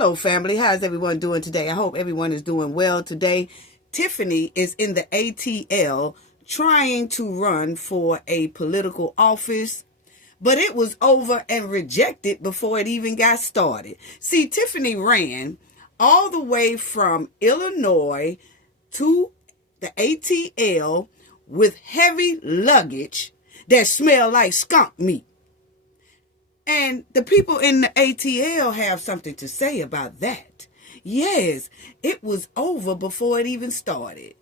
Hello, family. How's everyone doing today? I hope everyone is doing well today. Tiffany is in the ATL trying to run for a political office, but it was over and rejected before it even got started. See, Tiffany ran all the way from Illinois to the ATL with heavy luggage that smelled like skunk meat. And the people in the ATL have something to say about that. Yes, it was over before it even started.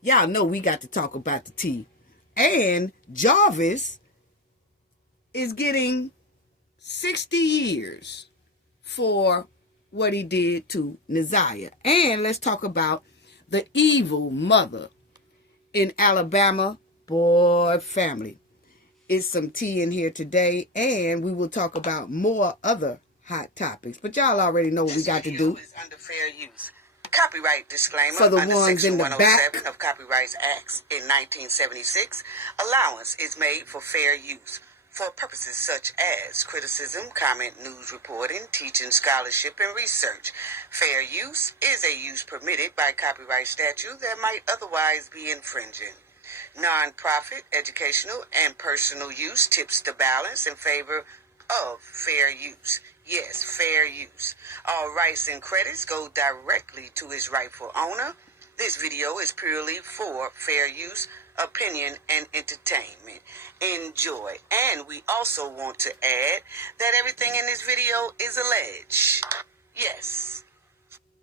Y'all know we got to talk about the tea. And Jarvis is getting 60 years for what he did to Neziah. And let's talk about the evil mother in Alabama. Boy, family. It's some tea in here today, and we will talk about more other hot topics. But y'all already know what we got to do. Is under fair use. Copyright disclaimer For the under ones Section in the 107 back. of Copyright Acts in 1976. Allowance is made for fair use for purposes such as criticism, comment, news reporting, teaching, scholarship, and research. Fair use is a use permitted by copyright statute that might otherwise be infringing. Non-profit, educational, and personal use tips the balance in favor of fair use. Yes, fair use. All rights and credits go directly to its rightful owner. This video is purely for fair use, opinion, and entertainment. Enjoy. And we also want to add that everything in this video is alleged. Yes.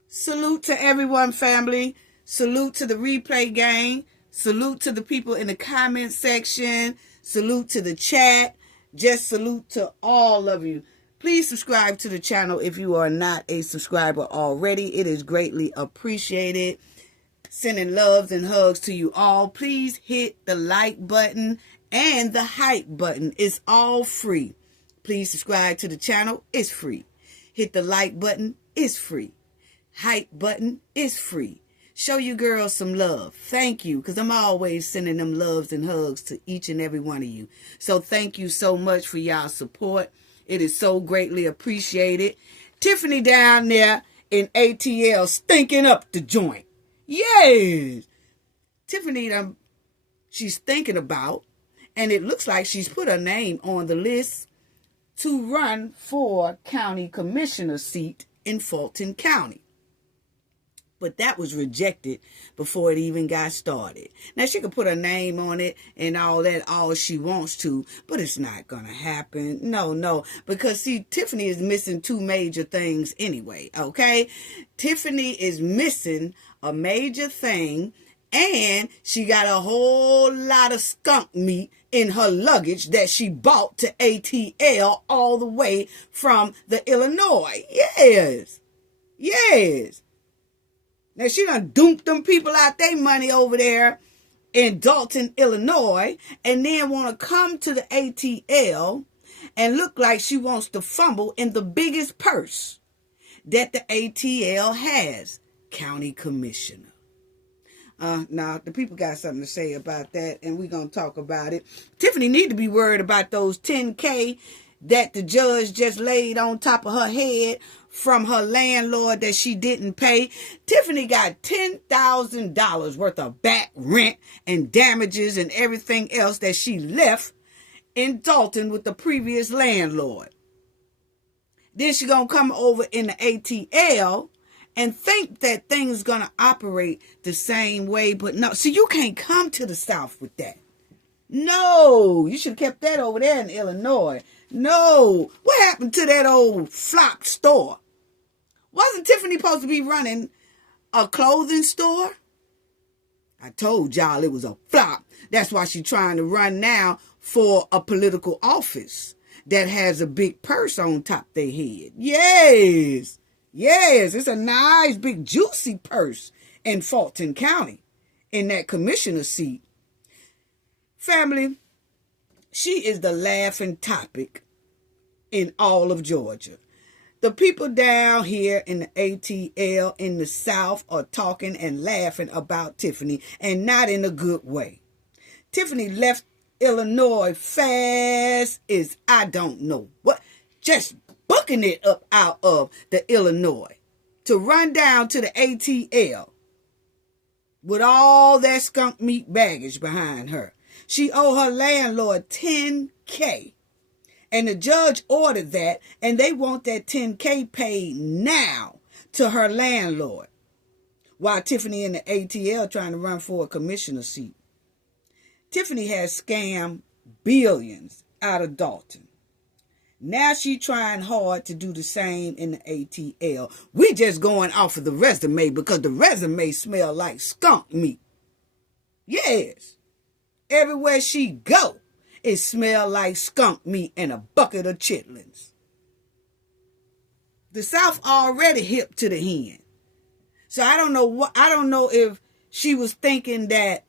Salute to everyone, family. Salute to the replay gang. Salute to the people in the comment section. Salute to the chat. Just salute to all of you. Please subscribe to the channel if you are not a subscriber already. It is greatly appreciated. Sending loves and hugs to you all. Please hit the like button and the hype button. It's all free. Please subscribe to the channel. It's free. Hit the like button. It's free. Hype button is free. Show you girls some love. Thank you, because I'm always sending them loves and hugs to each and every one of you. So thank you so much for y'all support. It is so greatly appreciated. Tiffany down there in ATL stinking up the joint. Yes. Tiffany, she's thinking about, and it looks like she's put her name on the list to run for county commissioner seat in Fulton County. But that was rejected before it even got started. Now, she could put her name on it and all that, all she wants to, but it's not going to happen. No. Because, see, Tiffany is missing two major things anyway, okay? Tiffany is missing a major thing, and she got a whole lot of skunk meat in her luggage that she bought to ATL all the way from the Illinois. Yes. Now, she done duped them people out their money over there in Dalton, Illinois, and then want to come to the ATL and look like she wants to fumble in the biggest purse that the ATL has, county commissioner. Now, the people got something to say about that, and we're going to talk about it. Tiffany need to be worried about those $10K that the judge just laid on top of her head from her landlord that she didn't pay. Tiffany got $10,000 worth of back rent and damages and everything else that she left in Dalton with the previous landlord. Then she gonna come over in the ATL and think that things gonna operate the same way, but no. See, you can't come to the South with that. No, you should have kept that over there in Illinois. No, what happened to that old flop store? Wasn't Tiffany supposed to be running a clothing store? I told y'all it was a flop. That's why she's trying to run now for a political office that has a big purse on top of their head. Yes, it's a nice, big, juicy purse in Fulton County in that commissioner seat. Family, she is the laughing topic in all of Georgia. The people down here in the ATL in the South are talking and laughing about Tiffany, and not in a good way. Tiffany left Illinois fast as I don't know what. Just booking it up out of the Illinois to run down to the ATL with all that skunk meat baggage behind her. She owed her landlord $10K. And the judge ordered that, and they want that $10K paid now to her landlord. While Tiffany and the ATL trying to run for a commissioner seat. Tiffany has scammed billions out of Dalton. Now she trying hard to do the same in the ATL. We just going off of the resume because the resume smell like skunk meat. Yes. Everywhere she go, it smell like skunk meat and a bucket of chitlins. The South already hip to the hen. So I don't know if she was thinking that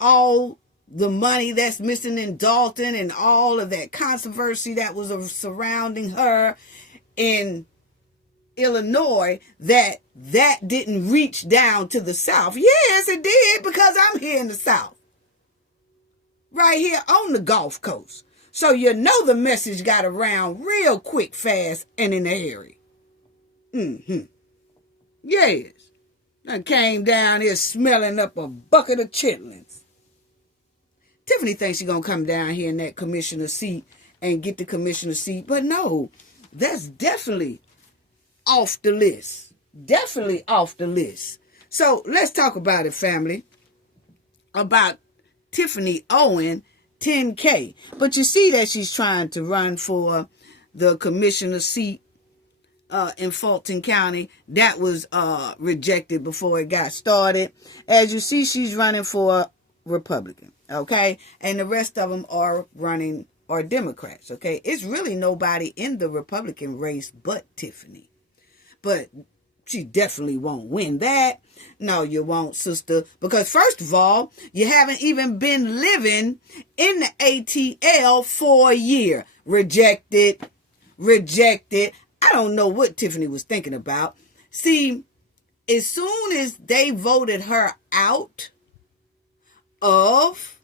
all the money that's missing in Dalton and all of that controversy that was surrounding her in Illinois, that didn't reach down to the South. Yes, it did, because I'm here in the South. Right here on the Gulf Coast. So you know the message got around real quick, fast, and in a hurry. Yes. I came down here smelling up a bucket of chitlins. Tiffany thinks she's going to come down here in that commissioner seat and get the commissioner seat. But no, that's definitely off the list. Definitely off the list. So let's talk about it, family. About Tiffany owing $10K. But you see that she's trying to run for the commissioner seat in Fulton County. That was rejected before it got started. As you see, she's running for Republican, okay? And the rest of them are running are Democrats, okay? It's really nobody in the Republican race but Tiffany. But she definitely won't win that. No, you won't, sister. Because first of all, you haven't even been living in the ATL for a year. Rejected. I don't know what Tiffany was thinking about. See, as soon as they voted her out of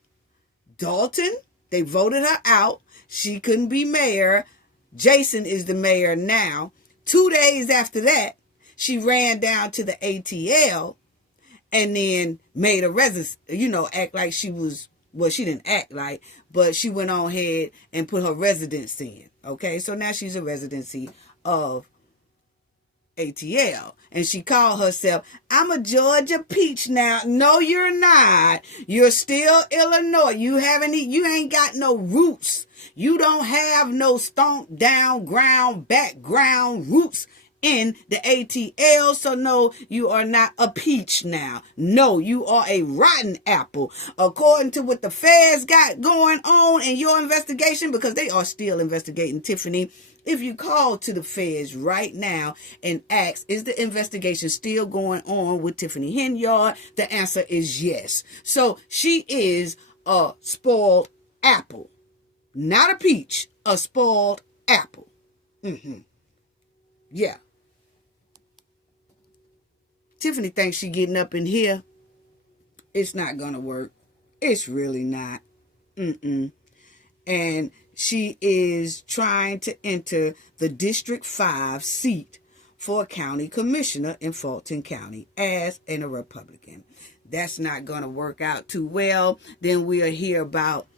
Dalton, they voted her out. She couldn't be mayor. Jason is the mayor now. 2 days after that, she ran down to the ATL and then made a residence, act like she was, well, she didn't act like, but she went on ahead and put her residence in. Okay, so now she's a residency of ATL. And she called herself, I'm a Georgia peach now. No, you're not. You're still Illinois. You ain't got no roots. You don't have no stomped down background roots in the ATL. So no, you are not a peach now. No, you are a rotten apple. According to what the feds got going on in your investigation, because they are still investigating Tiffany. If you call to the feds right now and ask, is the investigation still going on with Tiffany Henyard? The answer is yes. So she is a spoiled apple. Not a peach, a spoiled apple. Yeah. Tiffany thinks she getting up in here. It's not going to work. It's really not. And she is trying to enter the District 5 seat for a county commissioner in Fulton County as a Republican. That's not going to work out too well. Then we'll hear about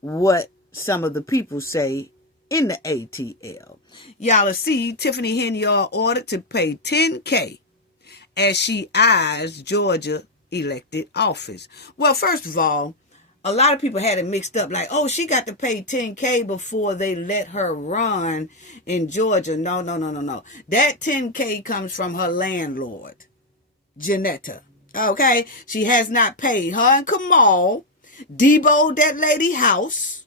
what some of the people say in the ATL. Y'all will see Tiffany Henyard ordered to pay $10K as she eyes Georgia elected office. Well, first of all, a lot of people had it mixed up like, oh, she got to pay $10K before they let her run in Georgia. No. That $10K comes from her landlord, Janetta. Okay? She has not paid. Her and Kamal deboed that lady house,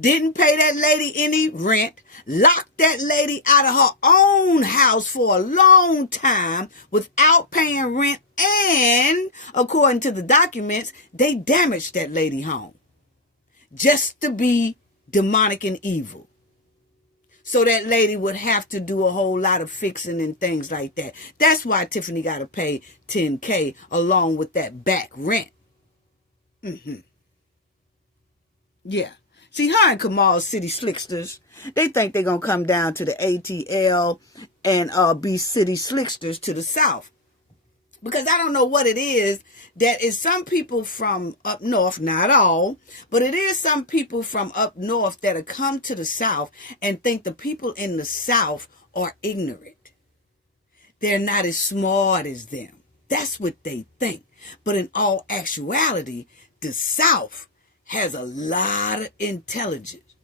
didn't pay that lady any rent, locked that lady out of her own house for a long time without paying rent, and according to the documents, they damaged that lady home just to be demonic and evil. So that lady would have to do a whole lot of fixing and things like that. That's why Tiffany got to pay $10K along with that back rent. Yeah. See, her and Kamal city slicksters, they think they're going to come down to the ATL and be city slicksters to the South. Because I don't know what it is that is some people from up north, not all, but it is some people from up north that have come to the South and think the people in the South are ignorant. They're not as smart as them. That's what they think. But in all actuality, the South has a lot of intelligence.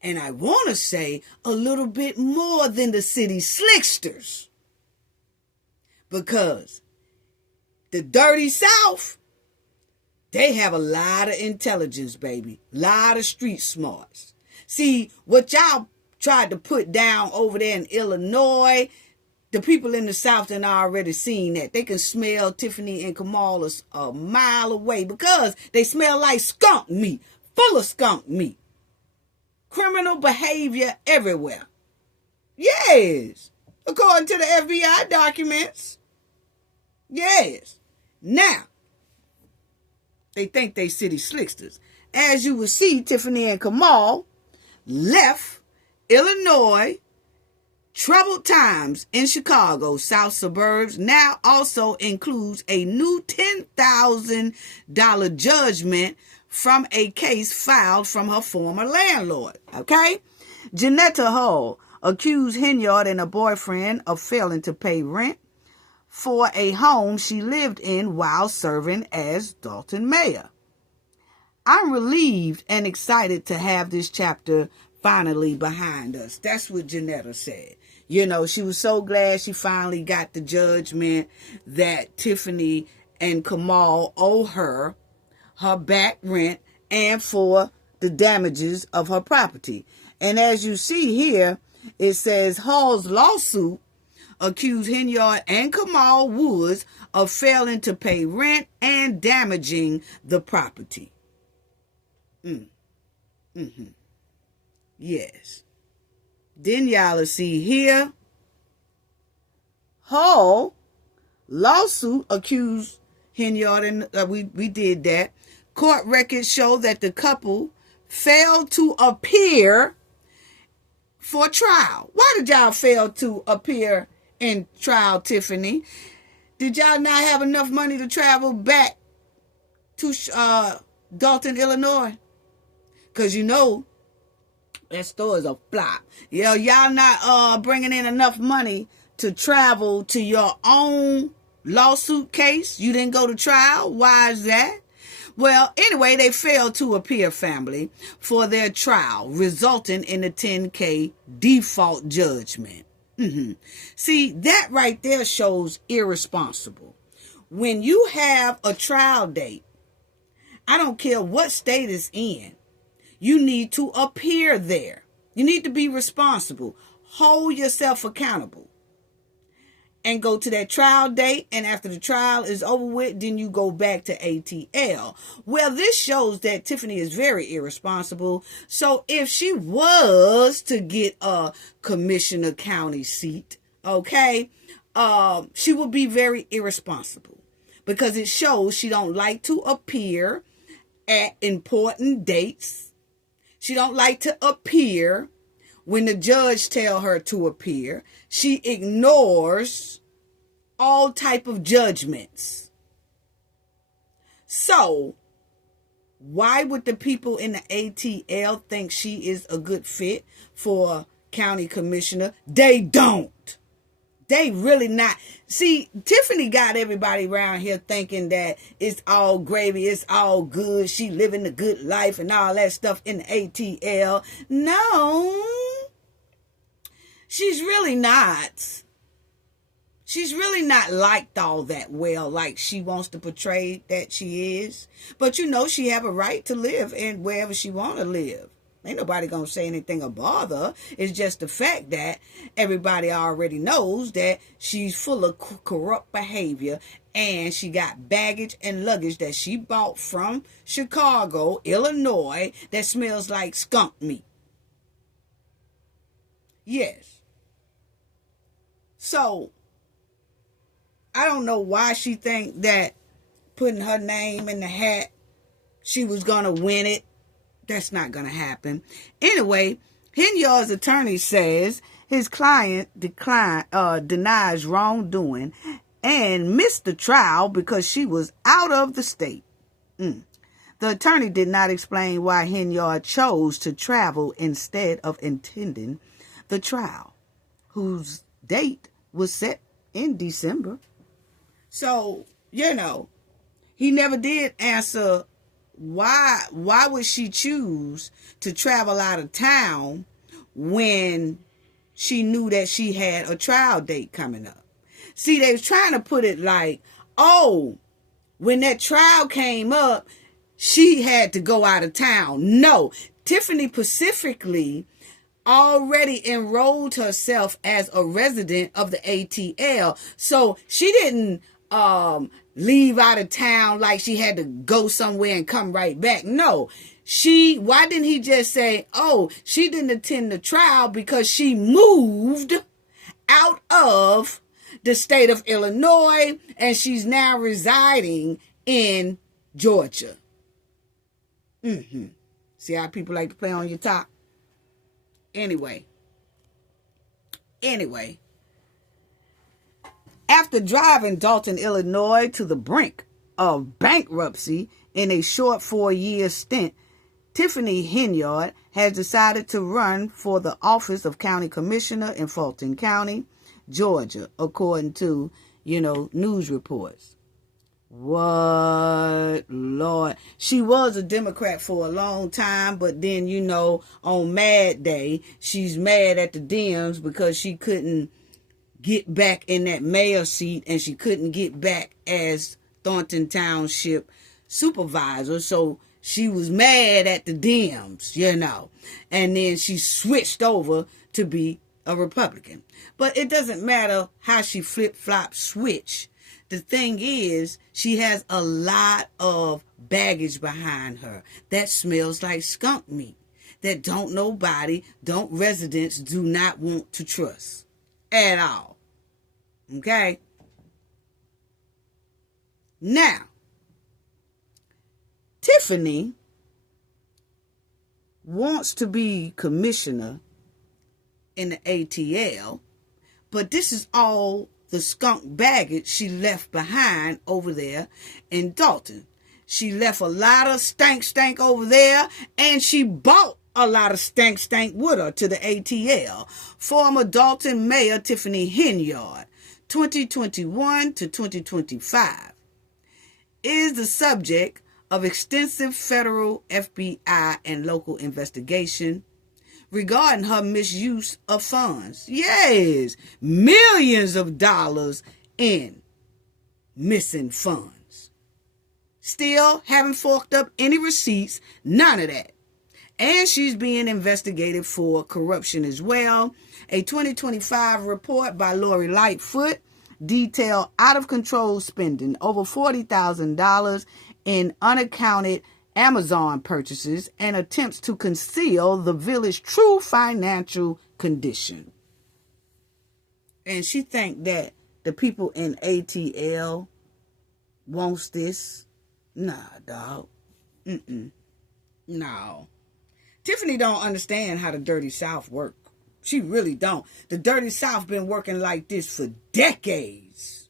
And I want to say a little bit more than the city slicksters. Because the dirty South, they have a lot of intelligence, baby. A lot of street smarts. See, what y'all tried to put down over there in Illinois, the people in the South done already seen that. They can smell Tiffany and Kamal a mile away because they smell like skunk meat, full of skunk meat. Criminal behavior everywhere. Yes. According to the FBI documents. Yes. Now, they think they city slicksters. As you will see, Tiffany and Kamal left Illinois. Troubled times in Chicago, South suburbs now also includes a new $10,000 judgment from a case filed from her former landlord. Okay? Janetta Hall accused Henyard and her boyfriend of failing to pay rent for a home she lived in while serving as Dalton mayor. I'm relieved and excited to have this chapter finally behind us. That's what Janetta said. You know, she was so glad she finally got the judgment that Tiffany and Kamal owe her back rent and for the damages of her property. And as you see here, it says Hall's lawsuit accused Henyard and Kamal Woods of failing to pay rent and damaging the property. Yes. Then y'all see here, Hall lawsuit accused Henyard and we did that. Court records show that the couple failed to appear for trial. Why did y'all fail to appear in trial, Tiffany? Did y'all not have enough money to travel back to Dalton, Illinois? Because you know, that store is a flop. Y'all not bringing in enough money to travel to your own lawsuit case. You didn't go to trial. Why is that? Well, anyway, they failed to appear, family, for their trial, resulting in a $10,000 default judgment. See, that right there shows irresponsible. When you have a trial date, I don't care what state it's in, you need to appear there. You need to be responsible. Hold yourself accountable. And go to that trial date. And after the trial is over with, then you go back to ATL. Well, this shows that Tiffany is very irresponsible. So if she was to get a commissioner county seat, okay, she would be very irresponsible. Because it shows she don't like to appear at important dates. She don't like to appear when the judge tell her to appear. She ignores all type of judgments. So, why would the people in the ATL think she is a good fit for county commissioner? They don't. They really not. See, Tiffany got everybody around here thinking that it's all gravy, it's all good, she living the good life and all that stuff in the ATL. No. She's really not. She's really not liked all that well like she wants to portray that she is. But you know, she have a right to live in wherever she want to live. Ain't nobody gonna say anything or bother. It's just the fact that everybody already knows that she's full of corrupt behavior and she got baggage and luggage that she bought from Chicago, Illinois, that smells like skunk meat. Yes. So, I don't know why she think that putting her name in the hat, she was gonna win it. That's not going to happen. Anyway, Henyard's attorney says his client denies wrongdoing and missed the trial because she was out of the state. The attorney did not explain why Henyard chose to travel instead of attending the trial, whose date was set in December. So, he never did answer why would she choose to travel out of town when she knew that she had a trial date coming up. See, they was trying to put it like, oh, when that trial came up, she had to go out of town. No, Tiffany specifically already enrolled herself as a resident of the ATL. So she didn't leave out of town like she had to go somewhere and come right back. No, why didn't he just say, oh, she didn't attend the trial because she moved out of the state of Illinois and she's now residing in Georgia. See how people like to play on your top? Anyway. After driving Dalton, Illinois to the brink of bankruptcy in a short 4-year stint, Tiffany Henyard has decided to run for the office of county commissioner in Fulton County, Georgia, according to, news reports. What, Lord? She was a Democrat for a long time, but then, on Mad Day, she's mad at the Dems because she couldn't get back in that mayor seat and she couldn't get back as Thornton Township supervisor. So she was mad at the Dems, and then she switched over to be a Republican. But it doesn't matter how she flip-flop switch. The thing is, she has a lot of baggage behind her that smells like skunk meat that residents do not want to trust at all. Okay? Now, Tiffany wants to be commissioner in the ATL, but this is all the skunk baggage she left behind over there in Dalton. She left a lot of stank over there, and she bought a lot of stank with her to the ATL. Former Dalton Mayor Tiffany Henyard, 2021 to 2025, is the subject of extensive federal FBI and local investigation regarding her misuse of funds. Yes, millions of dollars in missing funds. Still haven't forked up any receipts, none of that. And she's being investigated for corruption as well. A 2025 report by Lori Lightfoot detailed out-of-control spending, over $40,000 in unaccounted Amazon purchases and attempts to conceal the village's true financial condition. And she think that the people in ATL wants this. Nah, dog. No. Tiffany don't understand how the Dirty South work. She really don't. The Dirty South been working like this for decades.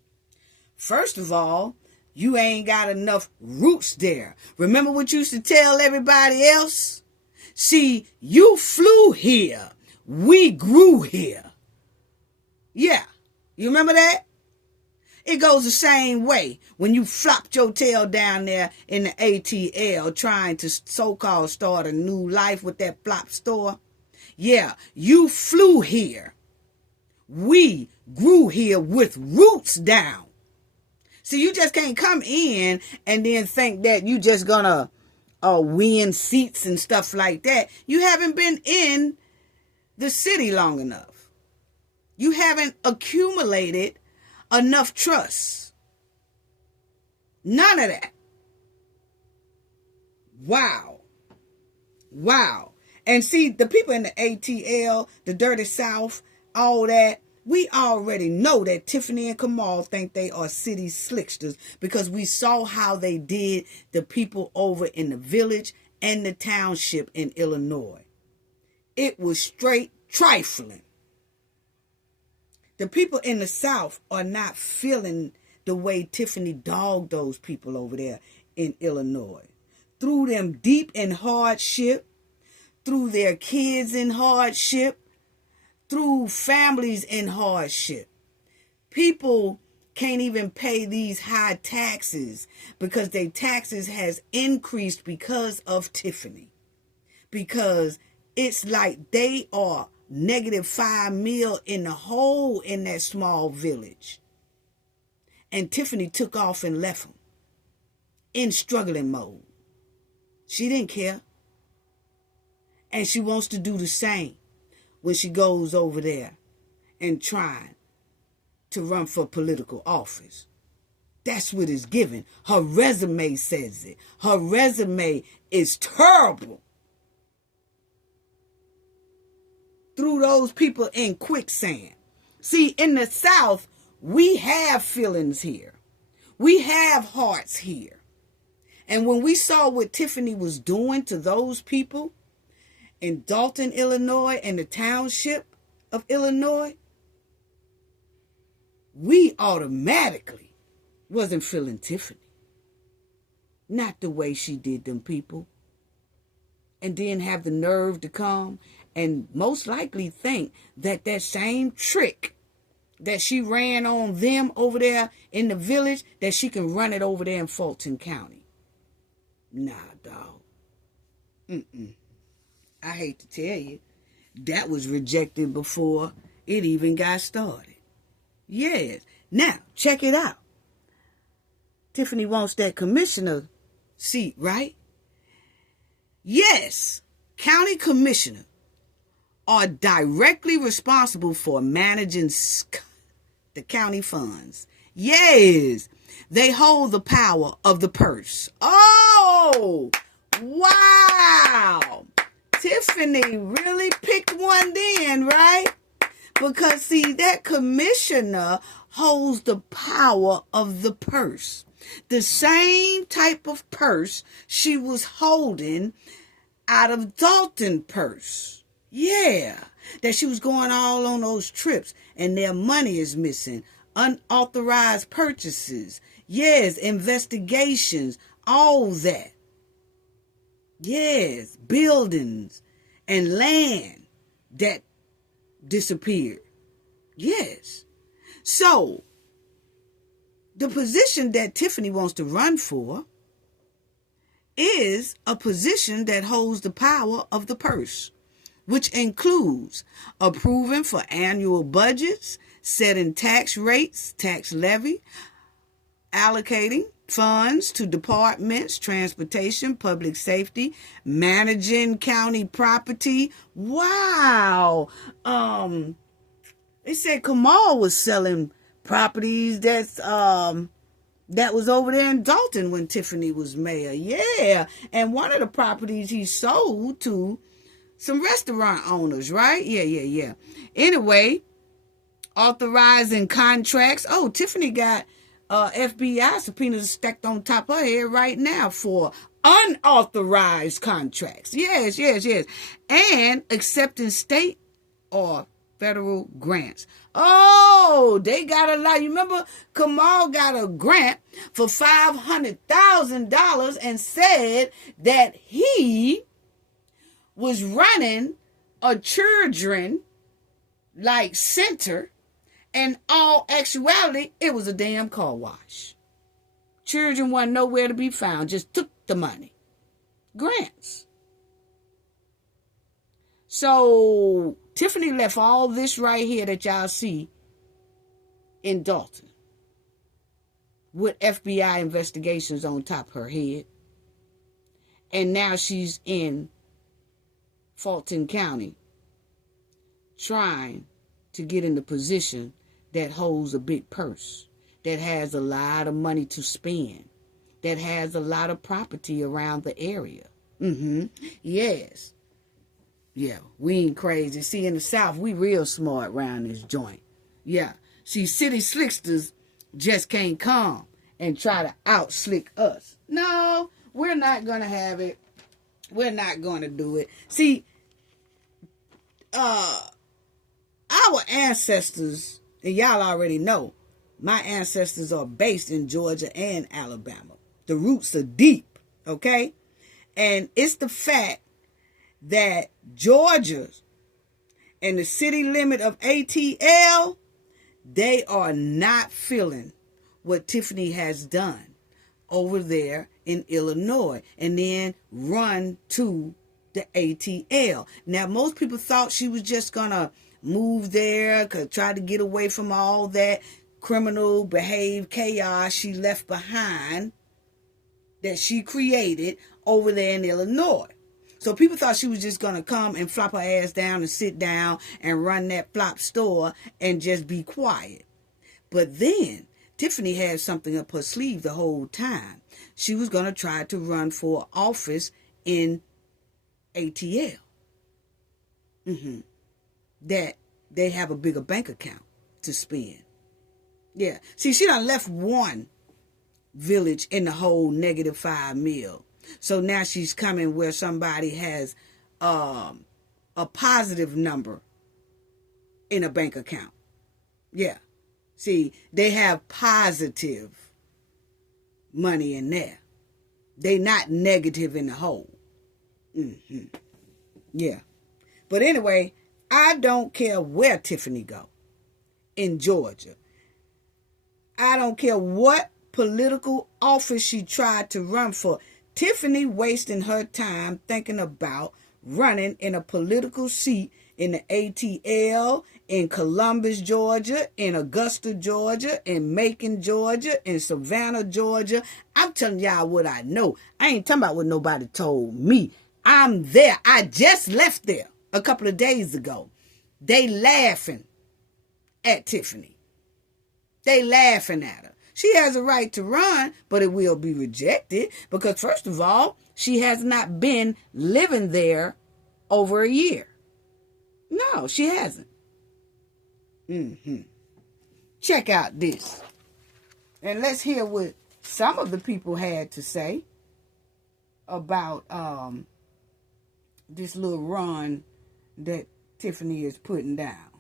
First of all, you ain't got enough roots there. Remember what you used to tell everybody else? See, you flew here. We grew here. Yeah. You remember that? It goes the same way when you flopped your tail down there in the ATL trying to so-called start a new life with that flop store. Yeah, you flew here. We grew here with roots down. See, you just can't come in and then think that you just gonna win seats and stuff like that. You haven't been in the city long enough. You haven't accumulated enough trust. None of that. Wow. And see, the people in the ATL, the Dirty South, all that, we already know that Tiffany and Kamal think they are city slicksters because we saw how they did the people over in the village and the township in Illinois. It was straight trifling. The people in the South are not feeling the way Tiffany dogged those people over there in Illinois. Threw them deep in hardship, threw their kids in hardship, threw families in hardship. People can't even pay these high taxes because their taxes has increased because of Tiffany. Because it's like they are -5 mil in the hole in that small village. And Tiffany took off and left them in struggling mode. She didn't care. And she wants to do the same when she goes over there and trying to run for political office. That's what it's given. Her resume says it. Her resume is terrible. Threw those people in quicksand. See, in the South, we have feelings here. We have hearts here. And when we saw what Tiffany was doing to those people in Dalton, Illinois, and the township of Illinois, we automatically wasn't feeling Tiffany. Not the way she did them people. And then have the nerve to come and most likely think that that same trick that she ran on them over there in the village, that she can run it over there in Fulton County. Nah, dog. I hate to tell you, that was rejected before it even got started. Yes. Now, check it out. Tiffany wants that commissioner seat, right? Yes, county commissioner are directly responsible for managing the county funds. Yes, they hold the power of the purse. Oh, wow. Tiffany really picked one then, right? Because, see, that commissioner holds the power of the purse. The same type of purse she was holding out of Dalton purse. Yeah, that she was going all on those trips and their money is missing. Unauthorized purchases. Yes, investigations. All that. Yes, buildings and land that disappeared. Yes. So, the position that Tiffany wants to run for is a position that holds the power of the purse, which includes approving for annual budgets, setting tax rates, tax levy, allocating funds to departments, transportation, public safety, managing county property. Wow. They said Kamal was selling properties that was over there in Dalton when Tiffany was mayor. Yeah. And one of the properties he sold to some restaurant owners, right? Yeah. Anyway, authorizing contracts. Oh, Tiffany got FBI subpoenas stacked on top of her head right now for unauthorized contracts. Yes. And accepting state or federal grants. Oh, they got a lot. You remember Kamal got a grant for $500,000 and said that he was running a children like center, and all actuality, it was a damn car wash. Children wasn't nowhere to be found, just took the money. Grants. So Tiffany left all this right here that y'all see in Dalton with FBI investigations on top of her head. And now she's in Fulton County trying to get in the position that holds a big purse, that has a lot of money to spend, that has a lot of property around the area. Yes. Yeah, we ain't crazy. See, in the South, we real smart around this joint. Yeah. See, city slicksters just can't come and try to out-slick us. No, we're not going to have it. We're not going to do it. See, our ancestors, and y'all already know, my ancestors are based in Georgia and Alabama. The roots are deep, okay? And it's the fact that Georgia and the city limit of ATL, they are not feeling what Tiffany has done over there in Illinois and then run to the ATL. Now, most people thought she was just going to move there, try to get away from all that criminal behaved chaos she left behind that she created over there in Illinois. So people thought she was just going to come and flop her ass down and sit down and run that flop store and just be quiet. But then Tiffany had something up her sleeve the whole time. She was going to try to run for office in ATL. That they have a bigger bank account to spend. Yeah. See, she done left one village in the whole -5 mil. So now she's coming where somebody has a positive number in a bank account. Yeah. See, they have positive money in there. They not negative in the hole. Yeah. But anyway, I don't care where Tiffany go in Georgia. I don't care what political office she tried to run for. Tiffany wasting her time thinking about running in a political seat in the ATL, in Columbus, Georgia, in Augusta, Georgia, in Macon, Georgia, in Savannah, Georgia. I'm telling y'all what I know. I ain't talking about what nobody told me. I'm there. I just left there a couple of days ago. They laughing at Tiffany. They laughing at her. She has a right to run, but it will be rejected because, first of all, she has not been living there over a year. No, she hasn't. Check out this. And let's hear what some of the people had to say about this little run that Tiffany is putting down.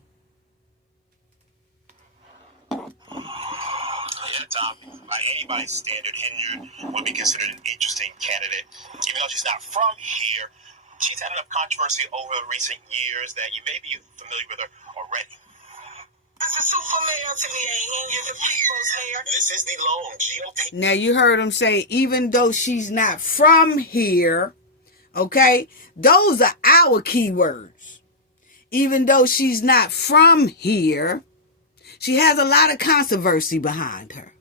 By anybody's standard, Henyard would be considered an interesting candidate. Even though she's not from here, she's had enough controversy over recent years that you may be familiar with her already. This is Super Mayor Tiffany Henyard, the people's mayor. This is the lone GOP. Now you heard him say, even though she's not from here, okay? Those are our keywords. Even though she's not from here, she has a lot of controversy behind her.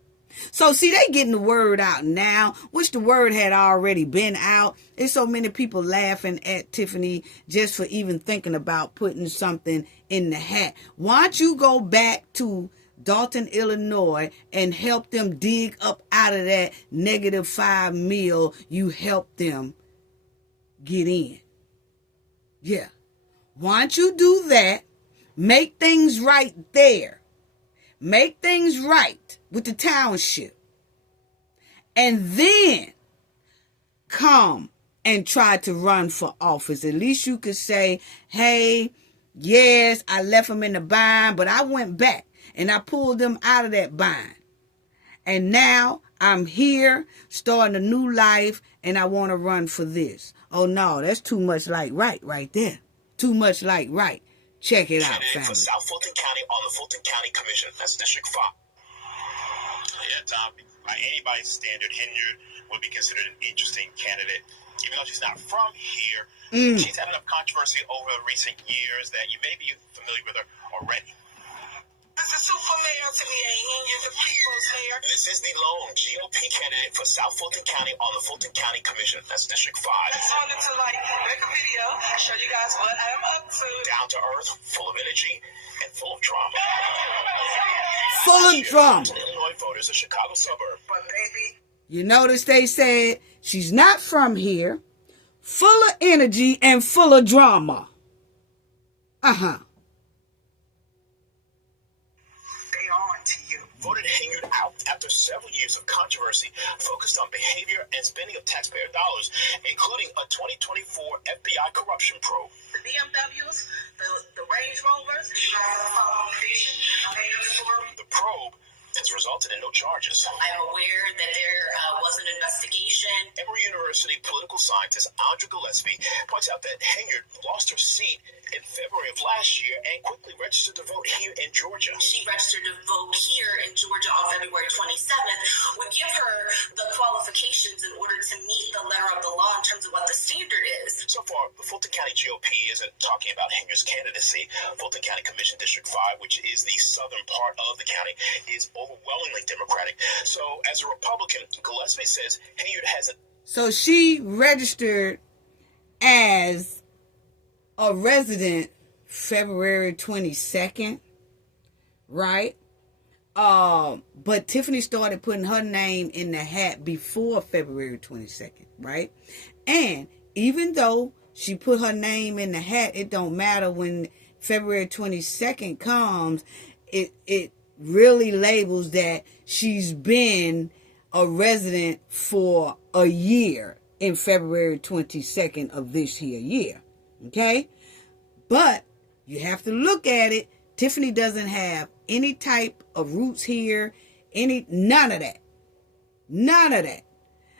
So, see, they getting the word out now, which the word had already been out. There's so many people laughing at Tiffany just for even thinking about putting something in the hat. Why don't you go back to Dalton, Illinois, and help them dig up out of that -5 mil you helped them get in? Yeah. Why don't you do that? Make things right there. Make things right with the township. And then come and try to run for office. At least you could say, hey, yes, I left them in the bind, but I went back and I pulled them out of that bind. And now I'm here starting a new life and I want to run for this. Oh, no, that's too much like right there. Too much like right. Check it out, family. For South Fulton County on the Fulton County Commission. That's District 5. Yeah, Tom, by anybody's standard, Henyard would be considered an interesting candidate. Even though she's not from here, she's had enough controversy over recent years that you may be familiar with her already. This is Super Mayor Tiffany Henyard, the people's mayor. This is the lone GOP candidate for South Fulton County on the Fulton County Commission. That's District 5. I just wanted to make a video, show you guys what I'm up to. Down to earth, full of energy, and full of drama. Full of drama. Illinois voters, a Chicago suburb. But baby, you notice they said she's not from here, full of energy and full of drama. Voted Henyard out after several years of controversy focused on behavior and spending of taxpayer dollars, including a 2024 FBI corruption probe. The BMWs, the Range Rovers, the probe has resulted in no charges. I'm aware that there was an investigation. Emory University political scientist Audra Gillespie points out that Henyard lost her seat in February of last year and quickly registered to vote here in Georgia. She registered to vote here in Georgia on February 27th, would give her the qualifications in order to meet the letter of the law in terms of what the standard is. So far, the Fulton County GOP isn't talking about Henyard's candidacy. Fulton County Commission District 5, which is the southern part of the county, is overwhelmingly Democratic. So, as a Republican, Gillespie says Henyard has a... So she registered as a resident February 22nd, right? But Tiffany started putting her name in the hat before February 22nd, right? And even though she put her name in the hat, it don't matter when February 22nd comes, it really labels that she's been a resident for a year in February 22nd of this here year. Okay? But you have to look at it. Tiffany doesn't have any type of roots here, none of that. None of that.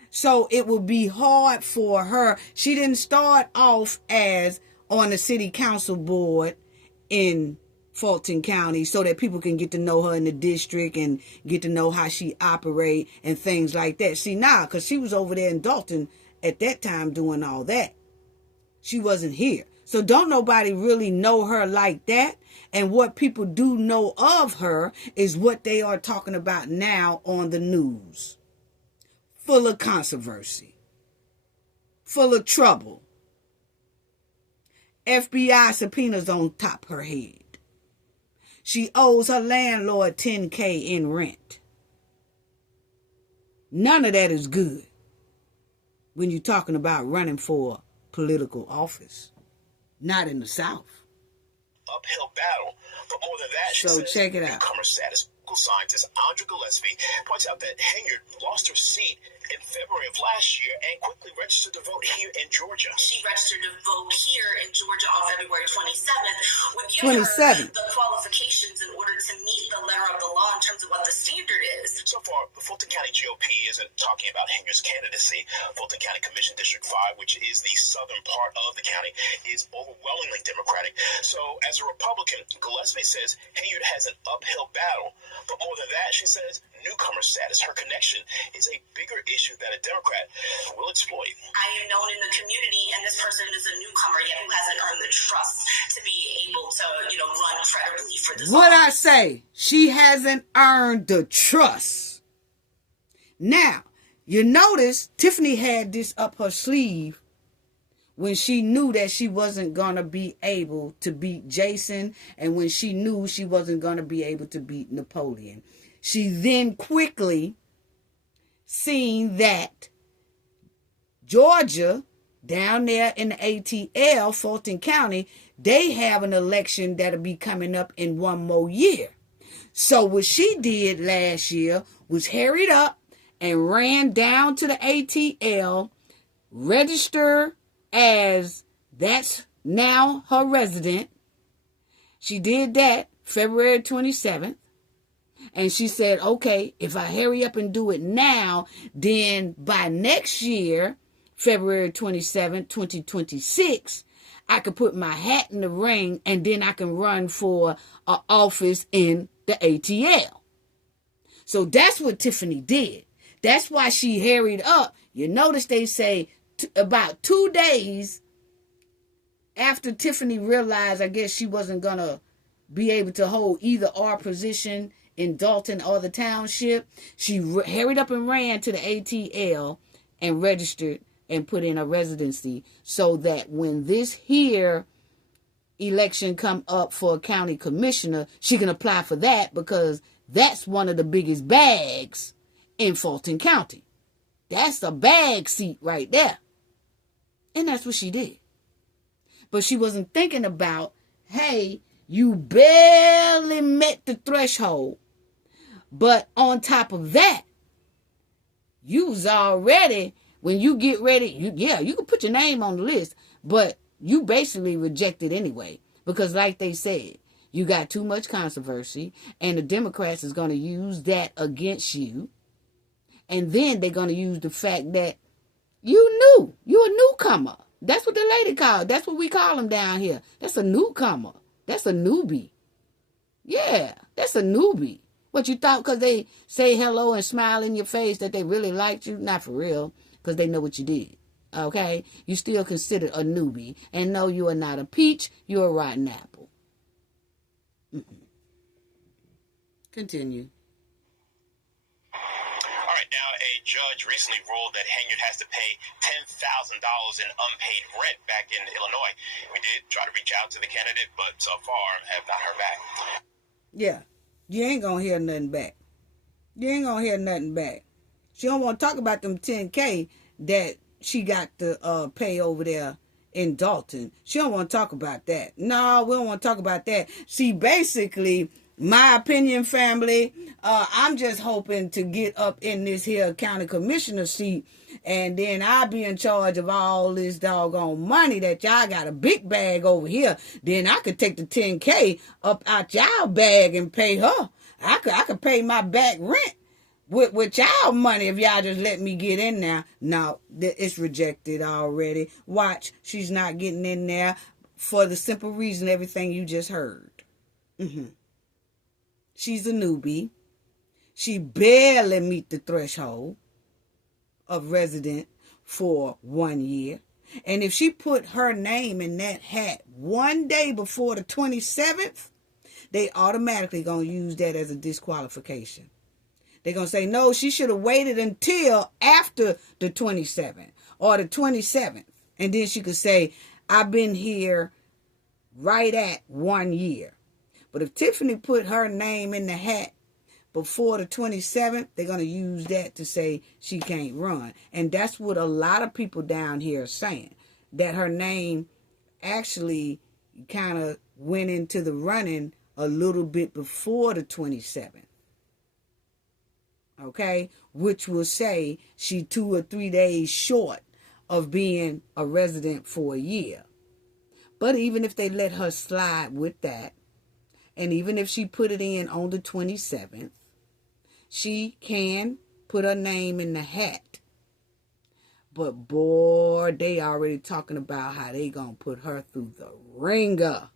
So it will be hard for her. She didn't start off as on the city council board in Fulton County so that people can get to know her in the district and get to know how she operate and things like that. See, now, because she was over there in Dalton at that time doing all that. She wasn't here. So don't nobody really know her like that. And what people do know of her is what they are talking about now on the news. Full of controversy. Full of trouble. FBI subpoenas on top her head. She owes her landlord $10,000 in rent. None of that is good when you're talking about running for political office. Not in the South. Uphill battle. But more than that, she says check it out. Newcomer status scientist Audra Gillespie points out that Henyard lost her seat in February of last year and quickly registered to vote here in Georgia. She registered to vote here in Georgia on February 27th, would give her the qualifications in order to meet the letter of the law in terms of what the standard is. So far, the Fulton County GOP isn't talking about Henyard's candidacy. Fulton County Commission District 5, which is the southern part of the county, is overwhelmingly Democratic. So, as a Republican, Gillespie says Henyard has an uphill battle. But more than that, she says newcomer status, her connection, is a bigger issue that a Democrat will exploit. I am known in the community, and this person is a newcomer yet who hasn't earned the trust to be able to, run credibly for this. What I say, she hasn't earned the trust. Now, you notice Tiffany had this up her sleeve when she knew that she wasn't going to be able to beat Jason, and when she knew she wasn't going to be able to beat Napoleon. She then quickly seen that Georgia, down there in the ATL, Fulton County, they have an election that'll be coming up in one more year. So what she did last year was hurried up and ran down to the ATL, register as that's now her resident. She did that February 27th. And she said, okay, if I hurry up and do it now, then by next year, February 27th, 2026, I could put my hat in the ring and then I can run for an office in the ATL. So that's what Tiffany did. That's why she hurried up. You notice they say about 2 days after Tiffany realized, I guess she wasn't going to be able to hold either our position in Dalton or the township, she hurried up and ran to the ATL and registered and put in a residency so that when this here election come up for a county commissioner, she can apply for that because that's one of the biggest bags in Fulton County. That's a bag seat right there. And that's what she did. But she wasn't thinking about, hey, you barely met the threshold. But on top of that, you was already, when you get ready, you can put your name on the list, but you basically rejected anyway. Because like they said, you got too much controversy, and the Democrats is going to use that against you. And then they're going to use the fact that you're a newcomer. That's what the lady called. That's what we call them down here. That's a newcomer. That's a newbie. Yeah, that's a newbie. What you thought because they say hello and smile in your face that they really liked you? Not for real, because they know what you did. Okay? You still considered a newbie. And no, you are not a peach. You're a rotten apple. Continue. All right, now a judge recently ruled that Henyard has to pay $10,000 in unpaid rent back in Illinois. We did try to reach out to the candidate, but so far have not heard back. Yeah, you ain't gonna hear nothing back. You ain't gonna hear nothing back. She don't want to talk about them $10K that she got to pay over there in Dalton. She don't want to talk about that. No, we don't want to talk about that. See, basically, my opinion, family, I'm just hoping to get up in this here county commissioner seat, and then I'll be in charge of all this doggone money that y'all got a big bag over here. Then I could take the $10K up out y'all bag and pay her. I could pay my back rent with y'all money if y'all just let me get in there. No, it's rejected already. Watch, she's not getting in there for the simple reason everything you just heard. She's a newbie. She barely meet the threshold of resident for 1 year. And if she put her name in that hat one day before the 27th, they automatically going to use that as a disqualification. They're going to say, no, she should have waited until after the 27th or the 27th. And then she could say, I've been here right at 1 year. But if Tiffany put her name in the hat before the 27th, they're going to use that to say she can't run. And that's what a lot of people down here are saying, that her name actually kind of went into the running a little bit before the 27th. Okay? Which will say she 2 or 3 days short of being a resident for a year. But even if they let her slide with that, and even if she put it in on the 27th, she can put her name in the hat. But boy, they already talking about how they gonna put her through the ringer.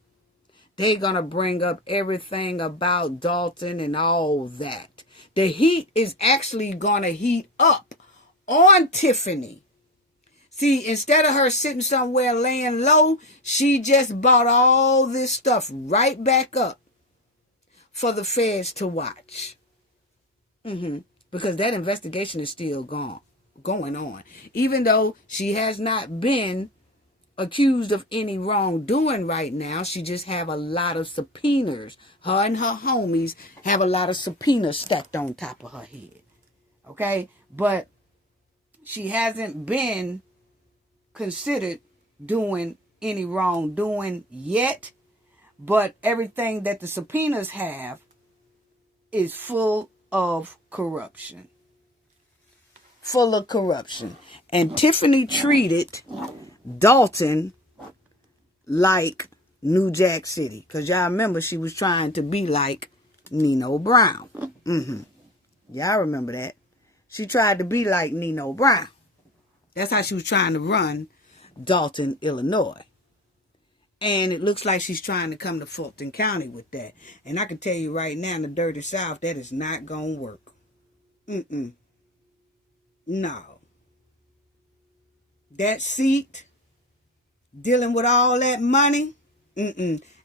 They gonna bring up everything about Dalton and all that. The heat is actually gonna heat up on Tiffany. See, instead of her sitting somewhere laying low, she just bought all this stuff right back up for the feds to watch. Because that investigation is still going on. Even though she has not been accused of any wrongdoing right now, she just have a lot of subpoenas. Her and her homies have a lot of subpoenas stacked on top of her head. Okay? But she hasn't been considered doing any wrongdoing yet. But everything that the subpoenas have is full of corruption. Full of corruption. And Tiffany treated Dalton like New Jack City. Because y'all remember she was trying to be like Nino Brown. Y'all remember that. She tried to be like Nino Brown. That's how she was trying to run Dalton, Illinois. And it looks like she's trying to come to Fulton County with that. And I can tell you right now, in the dirty South, that is not going to work. No. That seat, dealing with all that money,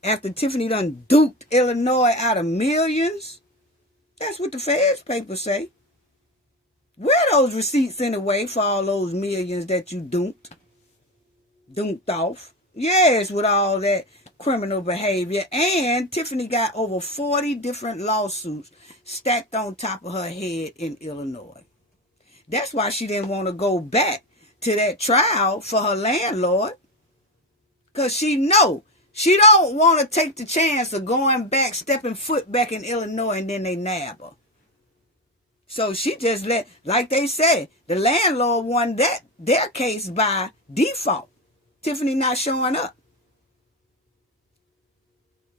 after Tiffany done duped Illinois out of millions, that's what the feds papers say. Where are those receipts anyway for all those millions that you duped off? Yes, with all that criminal behavior. And Tiffany got over 40 different lawsuits stacked on top of her head in Illinois. That's why she didn't want to go back to that trial for her landlord. Because she don't want to take the chance of going back, stepping foot back in Illinois, and then they nab her. So she just let, like they said, the landlord won their case by default. Tiffany not showing up.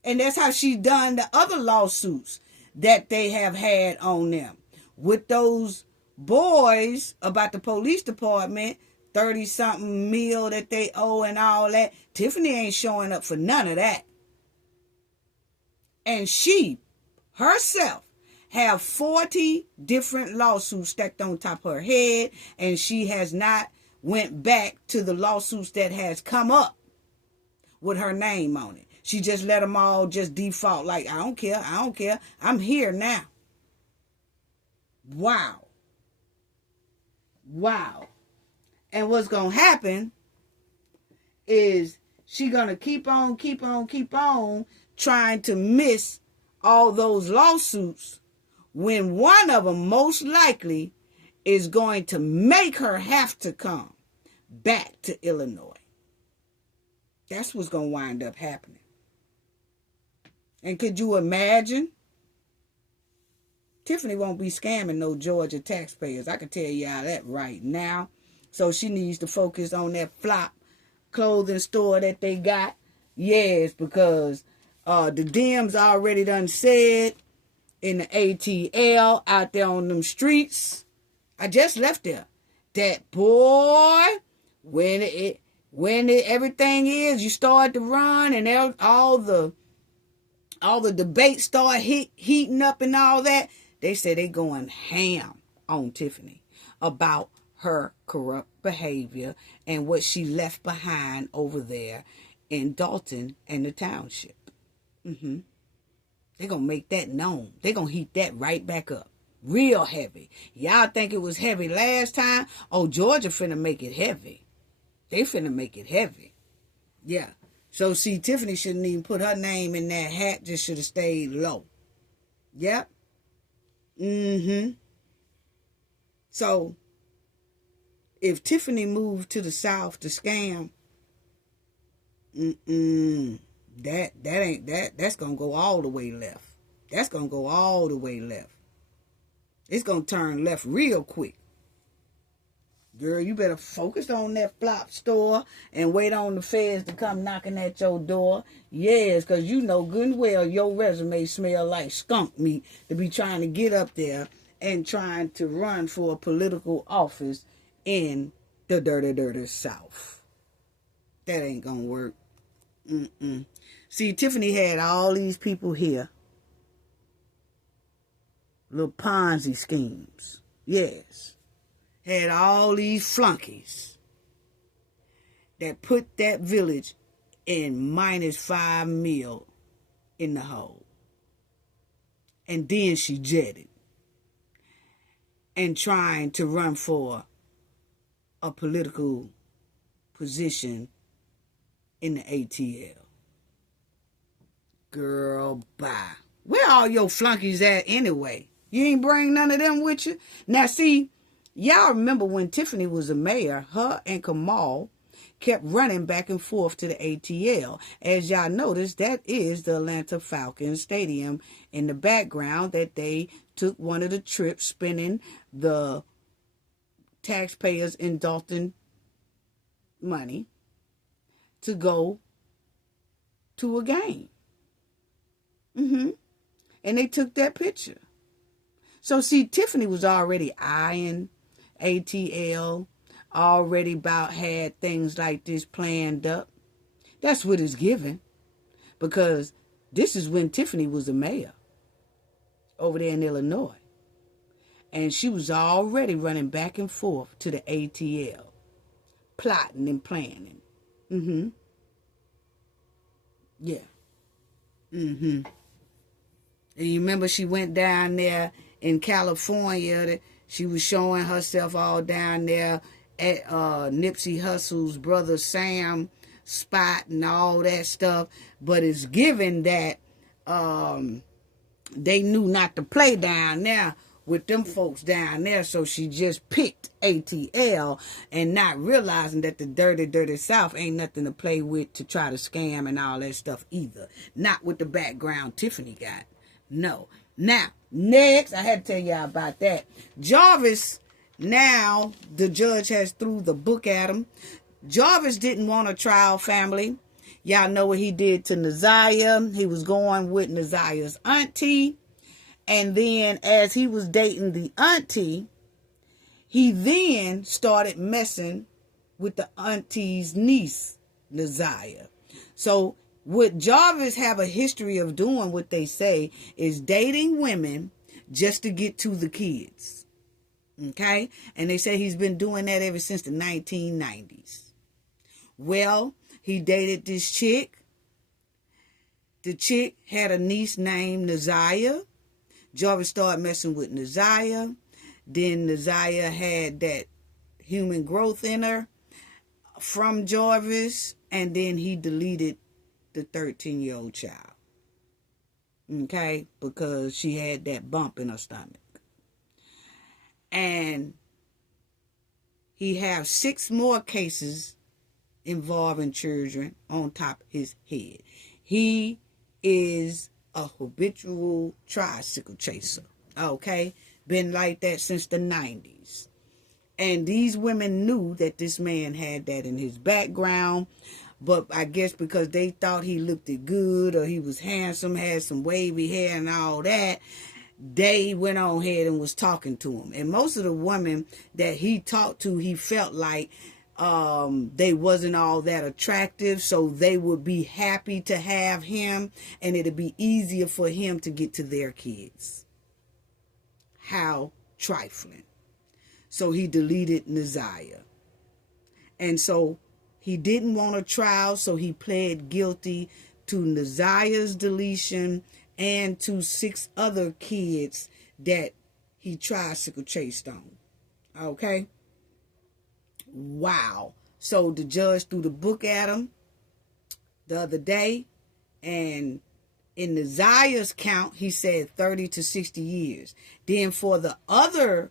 And that's how she done the other lawsuits that they have had on them. With those boys about the police department, 30-something mil that they owe and all that. Tiffany ain't showing up for none of that. And she herself have 40 different lawsuits stacked on top of her head, and she has not went back to the lawsuits that has come up with her name on it. She just let them all just default like, I don't care, I'm here now. Wow. And what's going to happen is she going to keep on trying to miss all those lawsuits when one of them most likely is going to make her have to come back to Illinois. That's what's going to wind up happening. And could you imagine? Tiffany won't be scamming no Georgia taxpayers. I can tell y'all that right now. So she needs to focus on that flop clothing store that they got. Yes, because the Dems already done said in the ATL out there on them streets. I just left there. That boy, when everything is, you start to run and all the debates start heating up and all that. They say they going ham on Tiffany about her corrupt behavior and what she left behind over there in Dalton and the township. They're going to make that known. They're going to heat that right back up. Real heavy. Y'all think it was heavy last time? Oh, Georgia finna make it heavy. They finna make it heavy. Yeah. So, see, Tiffany shouldn't even put her name in that hat. Just should have stayed low. Yep. So, if Tiffany moved to the South to scam, that's going to go all the way left. That's going to go all the way left. It's going to turn left real quick. Girl, you better focus on that flop store and wait on the feds to come knocking at your door. Yes, because you know good and well your resume smell like skunk meat to be trying to get up there and trying to run for a political office in the dirty South. That ain't going to work. See, Tiffany had all these people here. Little Ponzi schemes. Yes. Had all these flunkies that put that village in -5 mil in the hole. And then she jetted and trying to run for a political position in the ATL. Girl, bye. Where all your flunkies at anyway? You ain't bring none of them with you? Now, see, y'all remember when Tiffany was a mayor, her and Kamal kept running back and forth to the ATL. As y'all noticed, that is the Atlanta Falcons Stadium in the background that they took one of the trips spending the taxpayers in Dalton money to go to a game. And they took that picture. So, see, Tiffany was already eyeing ATL, already had things like this planned up. That's what it's given. Because this is when Tiffany was a mayor over there in Illinois. And she was already running back and forth to the ATL, plotting and planning. Yeah. And you remember she went down there in California. She was showing herself all down there at Nipsey Hussle's brother Sam spot and all that stuff. But it's given that they knew not to play down there with them folks down there. So she just picked ATL and not realizing that the dirty South ain't nothing to play with to try to scam and all that stuff either. Not with the background Tiffany got. No, Now, next, I had to tell y'all about that. Jarvis, now the judge has threw the book at him. Jarvis didn't want a trial family. Y'all know what he did to Naziah. He was going with Naziah's auntie. And then as he was dating the auntie, he then started messing with the auntie's niece, Naziah. So what Jarvis have a history of doing, what they say, is dating women just to get to the kids. Okay? And they say he's been doing that ever since the 1990s. Well, he dated this chick. The chick had a niece named Naziah. Jarvis started messing with Naziah. Then Naziah had that human growth in her from Jarvis. And then he deleted the 13-year-old child. Okay? Because she had that bump in her stomach. And he has 6 more cases involving children on top of his head. He is a habitual tricycle chaser. Okay? Been like that since the 90s. And these women knew that this man had that in his background. But I guess because they thought he looked good or he was handsome, had some wavy hair and all that, they went on ahead and was talking to him. And most of the women that he talked to, he felt like they wasn't all that attractive, so they would be happy to have him, and it'd be easier for him to get to their kids. How trifling. So he deleted Naziah. And so he didn't want a trial, so he pled guilty to Naziah's deletion and to 6 other kids that he tricycle chased on. Okay? Wow. So the judge threw the book at him the other day, and in Naziah's count, he said 30 to 60 years. Then for the other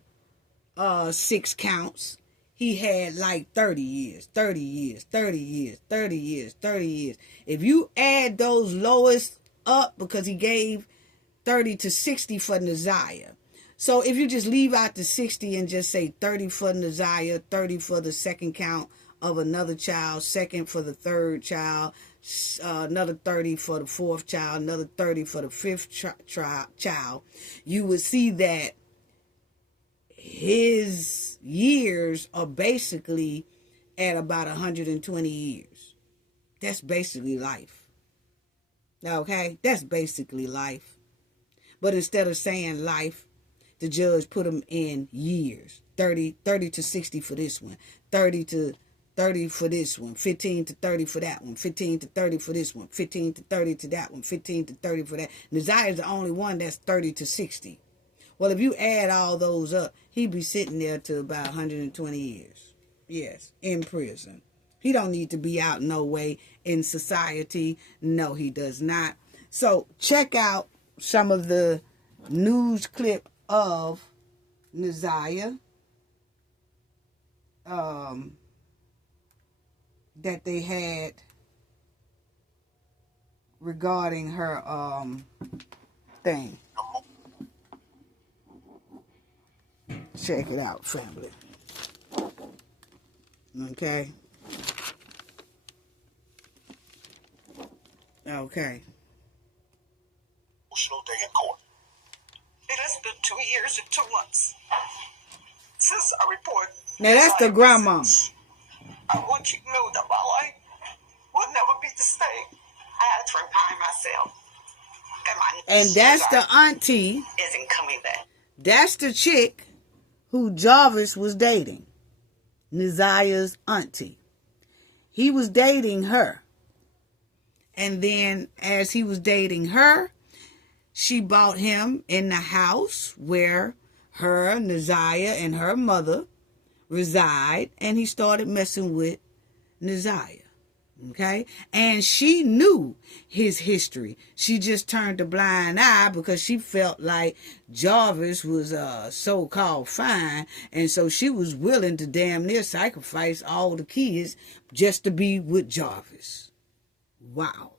6 counts, he had like 30 years, 30 years, 30 years, 30 years, 30 years. If you add those lowest up, because he gave 30 to 60 for Naziah. So if you just leave out the 60 and just say 30 for Naziah, 30 for the second count of another child, second for the third child, another 30 for the fourth child, another 30 for the fifth child, you would see that his years are basically at about 120 years. That's basically life. Okay? That's basically life. But instead of saying life, the judge put him in years. 30 to 60 for this one. 30 to 30 for this one. 15 to 30 for that one. 15 to 30 for this one. 15 to 30 to that one. 15 to 30 for that. Naziah is the only one that's 30 to 60. Well, if you add all those up, he'd be sitting there to about 120 years. Yes, in prison. He don't need to be out no way in society. No, he does not. So check out some of the news clip of Naziah that they had regarding her thing. Check it out, family. Okay. Okay. Emotional day in court. It has been 2 years and 2 months since I reported. Now that's the grandmama. I want you to know that my life will never be the same. I had to remind myself that my and that's the auntie. Isn't coming back. That's the chick who Jarvis was dating. Naziah's auntie. He was dating her. And then as he was dating her, she bought him in the house where her, Naziah, and her mother reside. And he started messing with Naziah. Okay? And she knew his history. She just turned a blind eye because she felt like Jarvis was so-called fine. And so she was willing to damn near sacrifice all the kids just to be with Jarvis. Wow.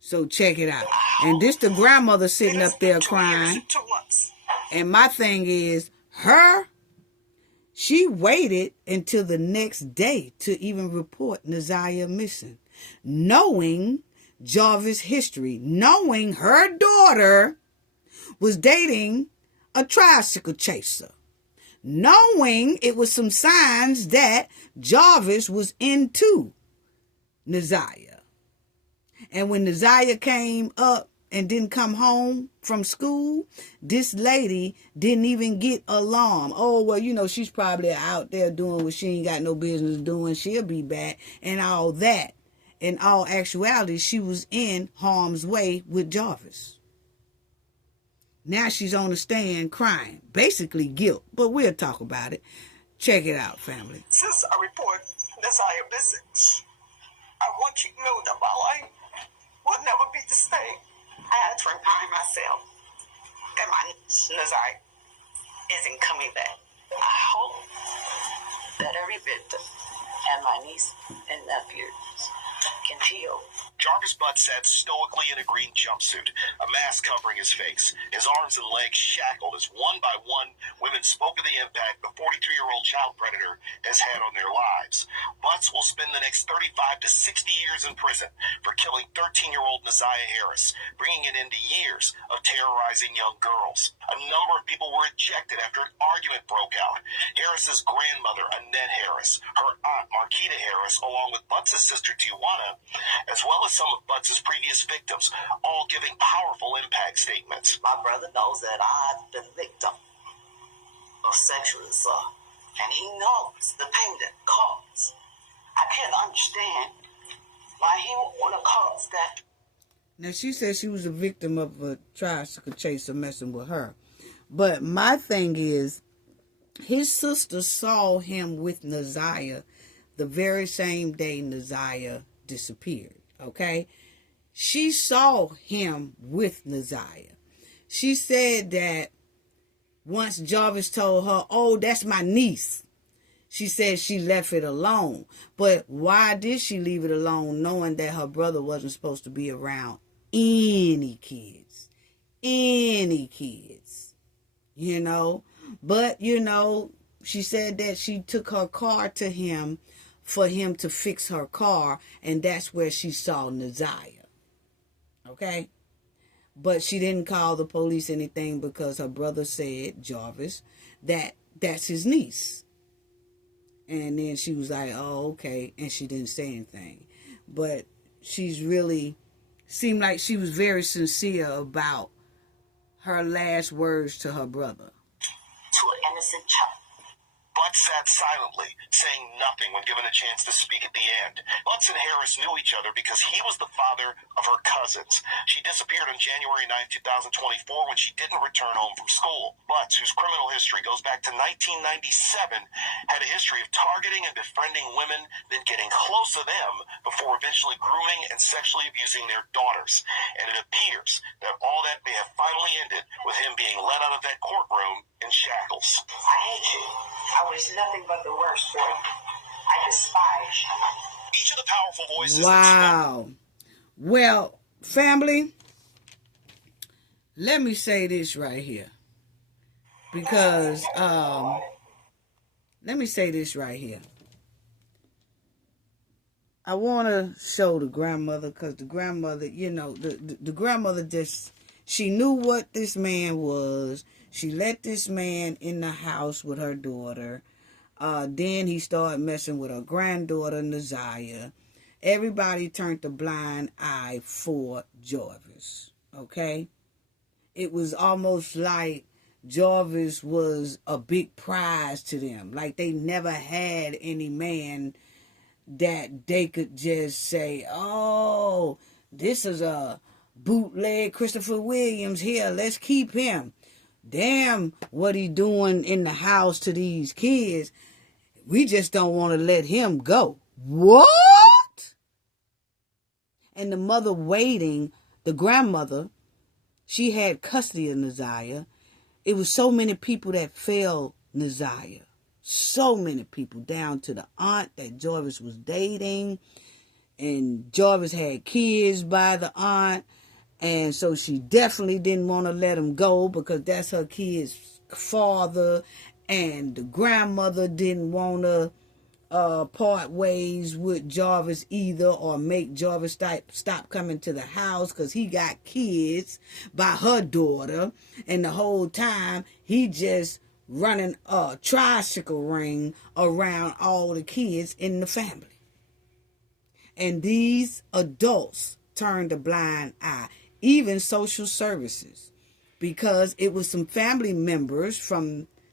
So check it out. And this the grandmother sitting up there crying. And my thing is, she waited until the next day to even report Naziah missing, knowing Jarvis' history, knowing her daughter was dating a tricycle chaser, knowing it was some signs that Jarvis was into Naziah. And when Naziah came up and didn't come home from school, this lady didn't even get alarm. Oh, well, you know, she's probably out there doing what she ain't got no business doing. She'll be back and all that. In all actuality, she was in harm's way with Jarvis. Now she's on the stand crying. Basically guilt, but we'll talk about it. Check it out, family. Since I report Naziah missing, I want you to know that my life will never be the same. I had to remind myself that my Naziah isn't coming back. I hope that every victim and my niece and nephews can heal. Jarvis Butts sat stoically in a green jumpsuit, a mask covering his face, his arms and legs shackled as one by one women spoke of the impact the 43-year-old child predator has had on their lives. Butts will spend the next 35 to 60 years in prison for killing 13-year-old Naziah Harris, bringing it into years of terrorizing young girls. A number of people were ejected after an argument broke out. Harris's grandmother, Annette Harris, her aunt, Marquita Harris, along with Butts' sister, Tijuana, as well as some of Butts' previous victims, all giving powerful impact statements. My brother knows that I've been victim of sexual assault, and he knows the pain that it causes. I can't understand why he would want to cause that. Now, she said she was a victim of a tricycle chaser messing with her. But my thing is, his sister saw him with Naziah the very same day Naziah disappeared. Okay? She saw him with Naziah. She said that once Jarvis told her, oh, that's my niece, she said she left it alone. But why did she leave it alone, knowing that her brother wasn't supposed to be around any kids? Any kids. You know? But, you know, she said that she took her car to him for him to fix her car, and that's where she saw Naziah. Okay? But she didn't call the police anything because her brother said, Jarvis, that that's his niece. And then she was like, oh, okay. And she didn't say anything. But she's really, seemed like she was very sincere about her last words to her brother. To an innocent child. Butts sat silently, saying nothing when given a chance to speak at the end. Butts and Harris knew each other because he was the father of her cousins. She disappeared on January 9, 2024 when she didn't return home from school. Butts, whose criminal history goes back to 1997, had a history of targeting and befriending women, then getting close to them before eventually grooming and sexually abusing their daughters. And it appears that all that may have finally ended with him being let out of that courtroom in shackles. I hate you. I wish nothing but the worst for you. I despise you. Each of the powerful voices. Wow. Well, family, let me say this right here. Because, let me say this right here. I want to show the grandmother, because the grandmother, you know, the grandmother just, she knew what this man was. She let this man in the house with her daughter. Then he started messing with her granddaughter, Naziah. Everybody turned a blind eye for Jarvis. Okay? It was almost like Jarvis was a big prize to them. Like they never had any man that they could just say, oh, this is a bootleg Christopher Williams here. Let's keep him. Damn what he doing in the house to these kids. We just don't want to let him go. What? And the mother waiting, the grandmother, she had custody of Naziah. It was so many people that failed Naziah. So many people, down to the aunt that Jarvis was dating. And Jarvis had kids by the aunt. And so she definitely didn't want to let him go because that's her kid's father. And the grandmother didn't want to part ways with Jarvis either, or make Jarvis stop coming to the house because he got kids by her daughter. And the whole time he just running a tricycle ring around all the kids in the family. And these adults turned a blind eye, even social services, because it was some family members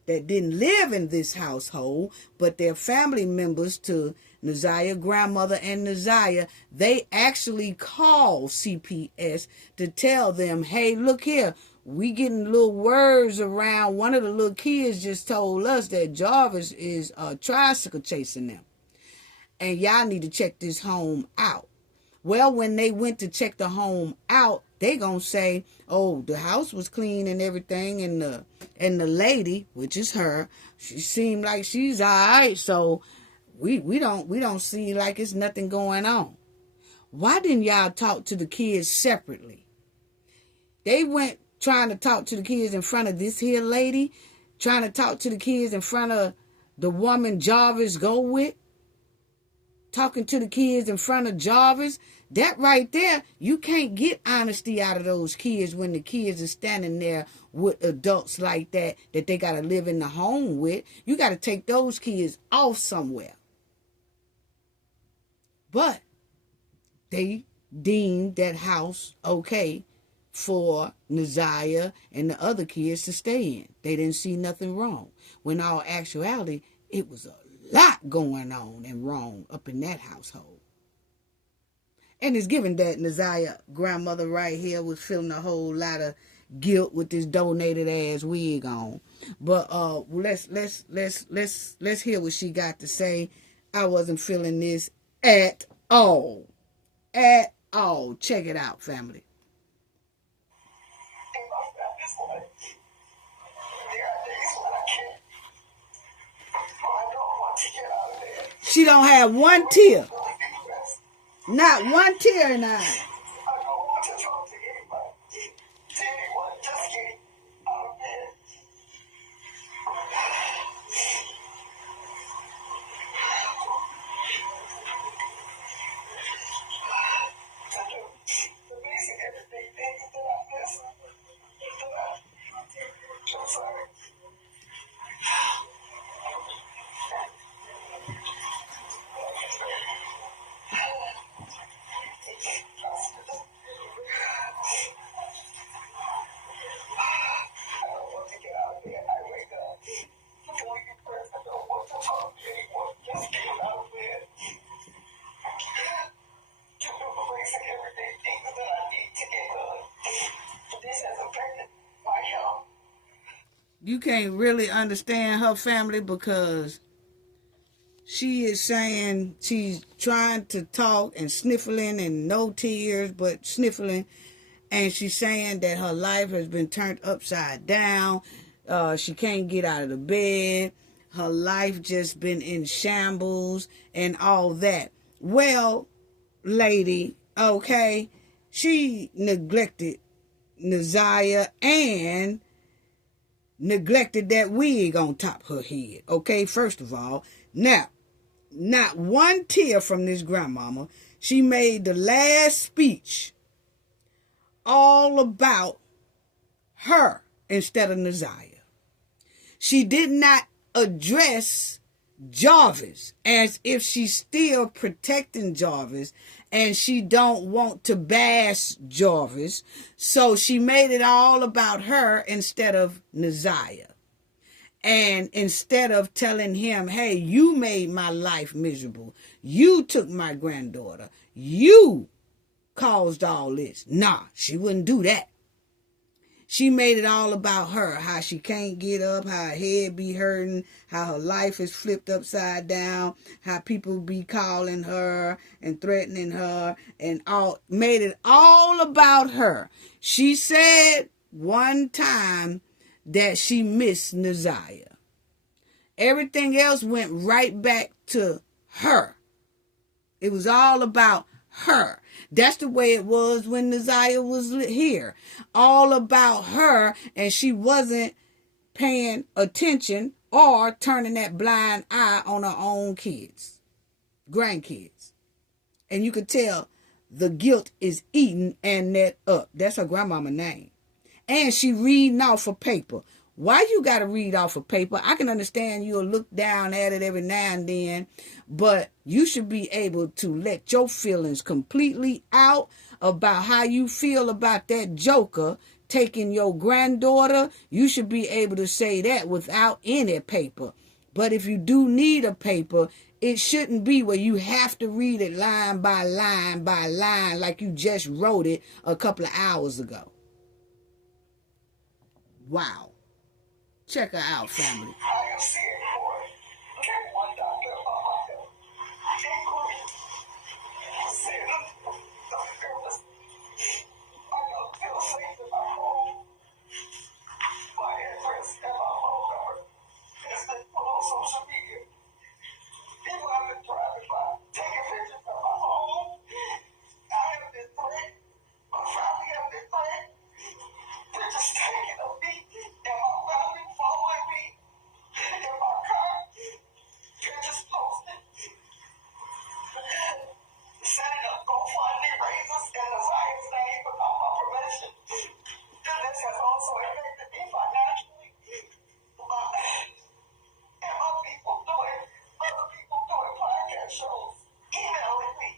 that didn't live in this household, but they're family members to Naziah's grandmother and Naziah. They actually called CPS to tell them, hey, look here, we getting little words around. One of the little kids just told us that Jarvis is tricycle chasing them. And y'all need to check this home out. Well, when they went to check the home out, they gonna say, oh, the house was clean and everything, and the lady, which is her, she seemed like she's all right, so we don't see like it's nothing going on. Why didn't y'all talk to the kids separately? They went trying to talk to the kids in front of this here lady, trying to talk to the kids in front of the woman Jarvis go with, talking to the kids in front of Jarvis. That right there, you can't get honesty out of those kids when the kids are standing there with adults like that they got to live in the home with. You got to take those kids off somewhere. But they deemed that house okay for Naziah and the other kids to stay in. They didn't see nothing wrong. When all actuality, it was a lot going on and wrong up in that household. And it's given that Naziah's grandmother right here was feeling a whole lot of guilt with this donated ass wig on. But let's hear what she got to say. I wasn't feeling this at all. At all. Check it out, family. She don't have one tear. Not one tear in her eye. I don't want to talk to anybody. To anyone. Just get out of bed. The basic everyday things that I miss. I'm sorry. You can't really understand her family because she is saying she's trying to talk and sniffling and no tears, but sniffling. And she's saying that her life has been turned upside down. She can't get out of the bed. Her life just been in shambles and all that. Well, lady, okay, she neglected Naziah and neglected that wig on top of her head. Okay, first of all. Now, not one tear from this grandmama. She made the last speech all about her instead of Naziah. She did not address Jarvis as if she's still protecting Jarvis and she don't want to bash Jarvis. So she made it all about her instead of Naziah. And instead of telling him, hey, you made my life miserable. You took my granddaughter. You caused all this. Nah, she wouldn't do that. She made it all about her, how she can't get up, how her head be hurting, how her life is flipped upside down, how people be calling her and threatening her, and all made it all about her. She said one time that she missed Naziah. Everything else went right back to her. It was all about her. That's the way it was when Naziah was here. All about her, and she wasn't paying attention or turning that blind eye on her own kids, grandkids. And you could tell the guilt is eating Annette up. That's her grandmama name. And she reading off a paper. Why you got to read off a paper? I can understand you'll look down at it every now and then, but you should be able to let your feelings completely out about how you feel about that joker taking your granddaughter. You should be able to say that without any paper. But if you do need a paper, it shouldn't be where you have to read it line by line by line like you just wrote it a couple of hours ago. Wow. Check her out, family. I am seeing for get one doctor about my health. Including seeing the fearless. I don't feel safe in my home. My address and my phone number has been put on social media. People have been driving by, taking pictures of my home. I have been threatened. My family have been threatened. They're just taking a beat, and my family following me in my car. They're just posting. Setting up GoFundMe raises in the Zion's name without my permission. This has also affected me financially. And my people doing, other people doing podcast shows, emailing me.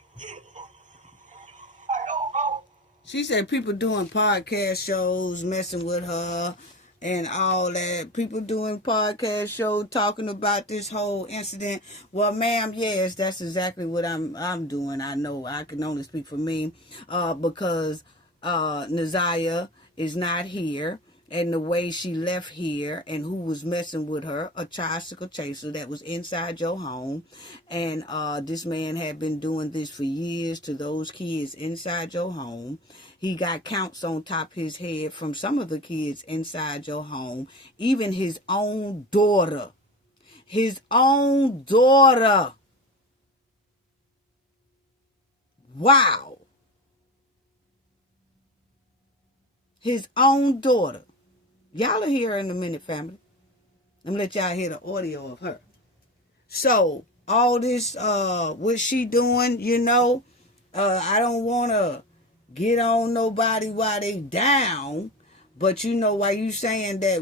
I don't know. She said people doing podcast shows, messing with her and all that. People doing podcast shows talking about this whole incident. Well, ma'am, yes, that's exactly what I'm doing. I know I can only speak for me because Naziah is not here. And the way she left here and who was messing with her, a tricycle chaser that was inside your home. And this man had been doing this for years to those kids inside your home. He got counts on top of his head from some of the kids inside your home. Even his own daughter. His own daughter. Wow. His own daughter. Y'all will hear her in a minute, family. I'm going to let y'all hear the audio of her. So, all this, what she doing, you know, I don't want to get on nobody while they down. But, you know, while you saying that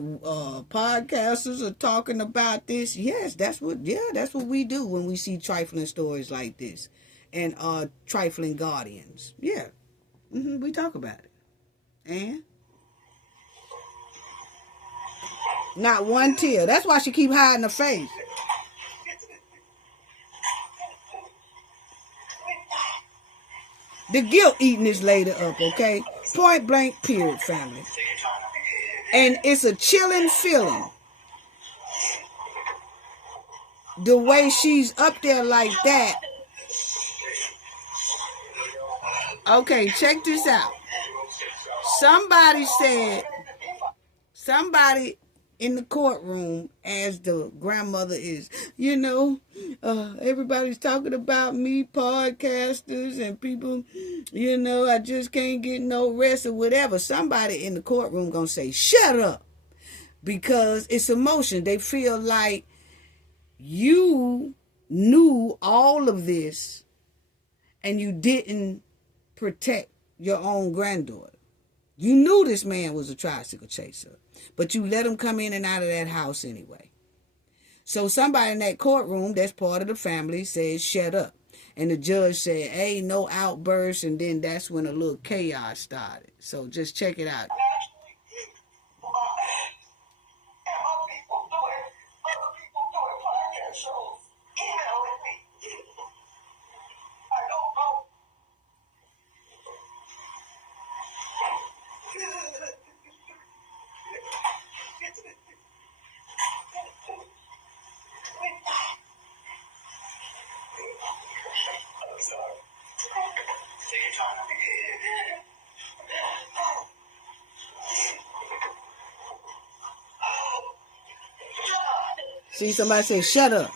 podcasters are talking about this, yes, that's what we do when we see trifling stories like this. And trifling guardians. Yeah. We talk about it. And? Not one tear. That's why she keep hiding her face. The guilt eating this lady up, okay? Point blank, period, family. And it's a chilling feeling. The way she's up there like that. Okay, check this out. Somebody in the courtroom, as the grandmother is, you know, everybody's talking about me, podcasters and people, you know, I just can't get no rest or whatever. Somebody in the courtroom gonna say, shut up, because it's emotion. They feel like you knew all of this and you didn't protect your own granddaughter. You knew this man was a tricycle chaser, but you let him come in and out of that house anyway. So somebody in that courtroom that's part of the family says, shut up. And the judge said, hey, no outbursts. And then that's when a little chaos started. So just check it out. See, somebody say, shut up.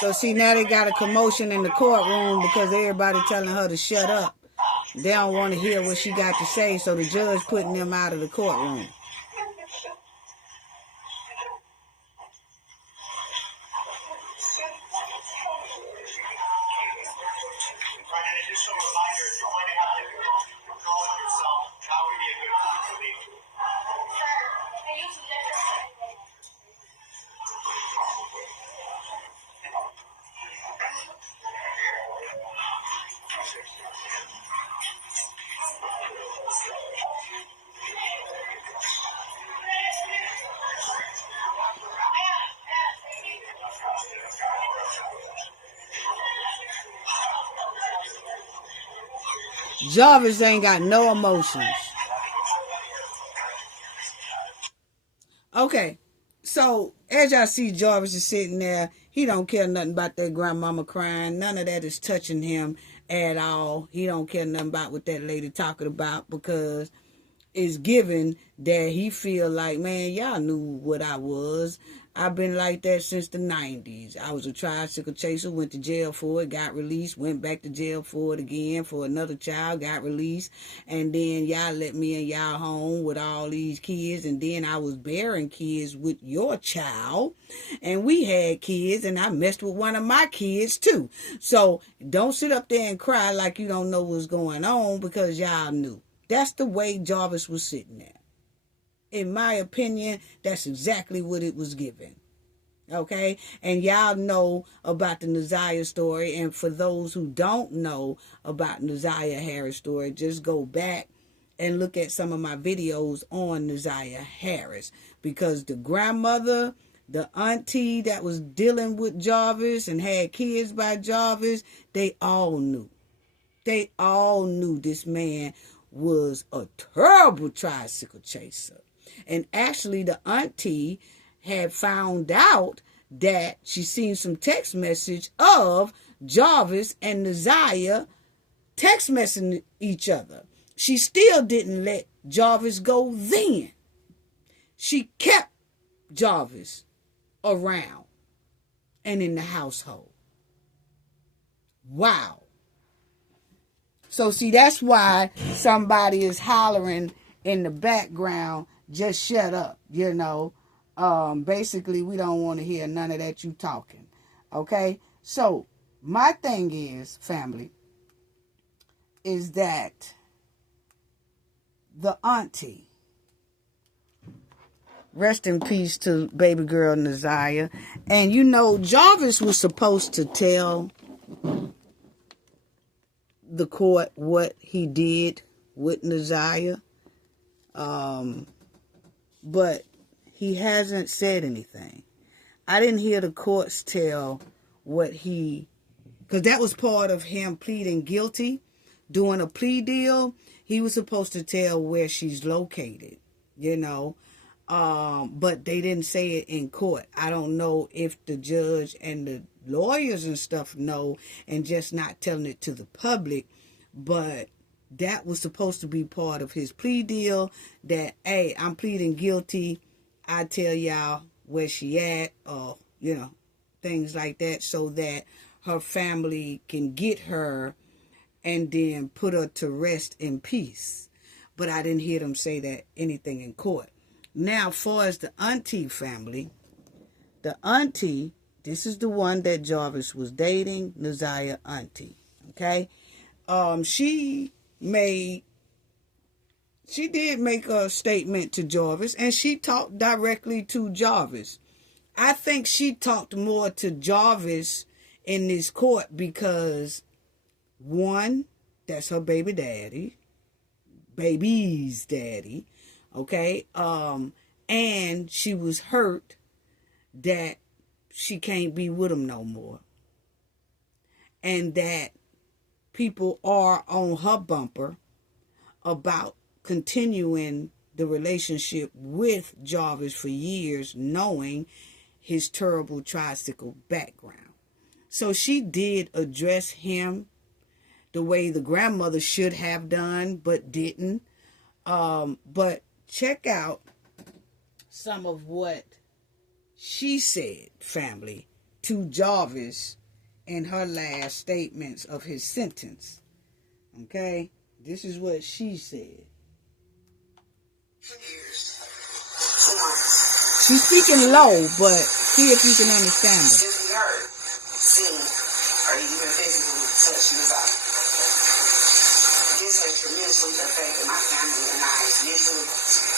So see, now they got a commotion in the courtroom because everybody telling her to shut up. They don't want to hear what she got to say, so the judge putting them out of the courtroom. Jarvis ain't got no emotions. Okay, so as y'all see, Jarvis is sitting there. He don't care nothing about that grandmama crying. None of that is touching him at all. He don't care nothing about what that lady talking about because it's given that he feel like, man, y'all knew what I was. I've been like that since the 90s. I was a tricycle chaser, went to jail for it, got released, went back to jail for it again for another child, got released, and then y'all let me in y'all home with all these kids, and then I was bearing kids with your child, and we had kids, and I messed with one of my kids too. So don't sit up there and cry like you don't know what's going on because y'all knew. That's the way Jarvis was sitting there. In my opinion, that's exactly what it was given. Okay? And y'all know about the Naziah story. And for those who don't know about Naziah Harris' story, just go back and look at some of my videos on Naziah Harris. Because the grandmother, the auntie that was dealing with Jarvis and had kids by Jarvis, they all knew. They all knew this man was a terrible tricycle chaser. And actually the auntie had found out that she seen some text message of Jarvis and Naziah text messaging each other. She still didn't let Jarvis go then. She kept Jarvis around and in the household. Wow. So see, that's why somebody is hollering in the background, just shut up, you know. Basically, we don't want to hear none of that you talking. Okay? So, my thing is, family, is that the auntie, rest in peace to baby girl Naziah, and you know, Jarvis was supposed to tell the court what he did with Naziah, but he hasn't said anything. I didn't hear the courts tell what because that was part of him pleading guilty, doing a plea deal. He was supposed to tell where she's located, you know, but they didn't say it in court. I don't know if the judge and the lawyers and stuff know and just not telling it to the public, but that was supposed to be part of his plea deal, that, hey, I'm pleading guilty. I tell y'all where she at, or, you know, things like that, so that her family can get her and then put her to rest in peace. But I didn't hear them say that anything in court. Now, far as the auntie family, the auntie, this is the one that Jarvis was dating, Naziah auntie, okay? She did make a statement to Jarvis, and she talked directly to Jarvis. I think she talked more to Jarvis in this court because, one, that's her baby's daddy, okay? And she was hurt that she can't be with him no more. And that people are on her bumper about continuing the relationship with Jarvis for years, knowing his terrible tricycle background. So she did address him the way the grandmother should have done, but didn't. But check out some of what she said, family, to Jarvis in her last statements of his sentence. Okay? This is what she said. She's speaking low, but see if you can understand her. If we heard, seen, or even physically touched Ms. I. This has tremendously affected my family and I mentally,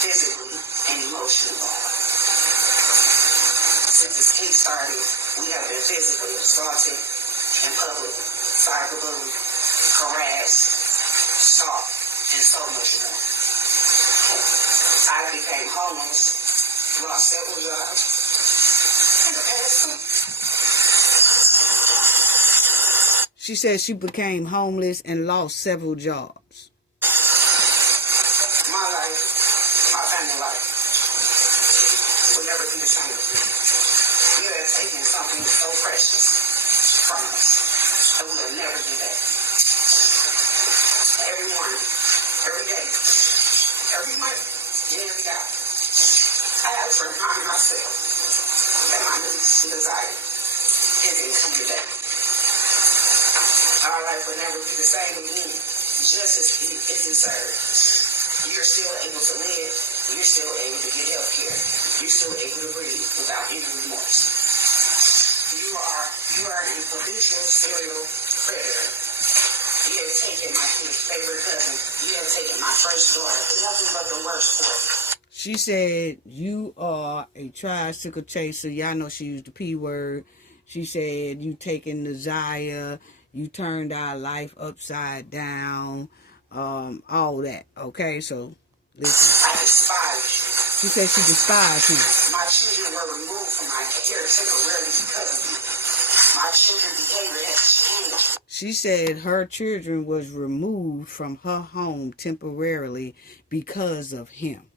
physically, and emotionally. Since this case started, we have been physically assaulted in public, cyberbullied, harassed, stalked, and so much more. I became homeless, lost several jobs in the past. She said she became homeless and lost several jobs. My life, my family life, will never be the same again. You have taken something so precious from us, and we will never do that. Every morning, every day, every month, and every day, I have to remind myself that my desire isn't coming back. Our life will never be the same again. Justice is deserved. You're still able to live. You're still able to get health care. You're still able to breathe without any remorse. You are an habitual serial predator. You have taken my kid's favorite cousin. You have taken my first daughter. Nothing but the worst for you. She said, you are a tricycle chaser. Y'all know she used the P word. She said, you taking Nasiah. You turned our life upside down. All that. Okay, so listen. I despise you. She said she despised him. My children were removed from my care temporarily because of you. My children's behavior has changed. She said her children was removed from her home temporarily because of him.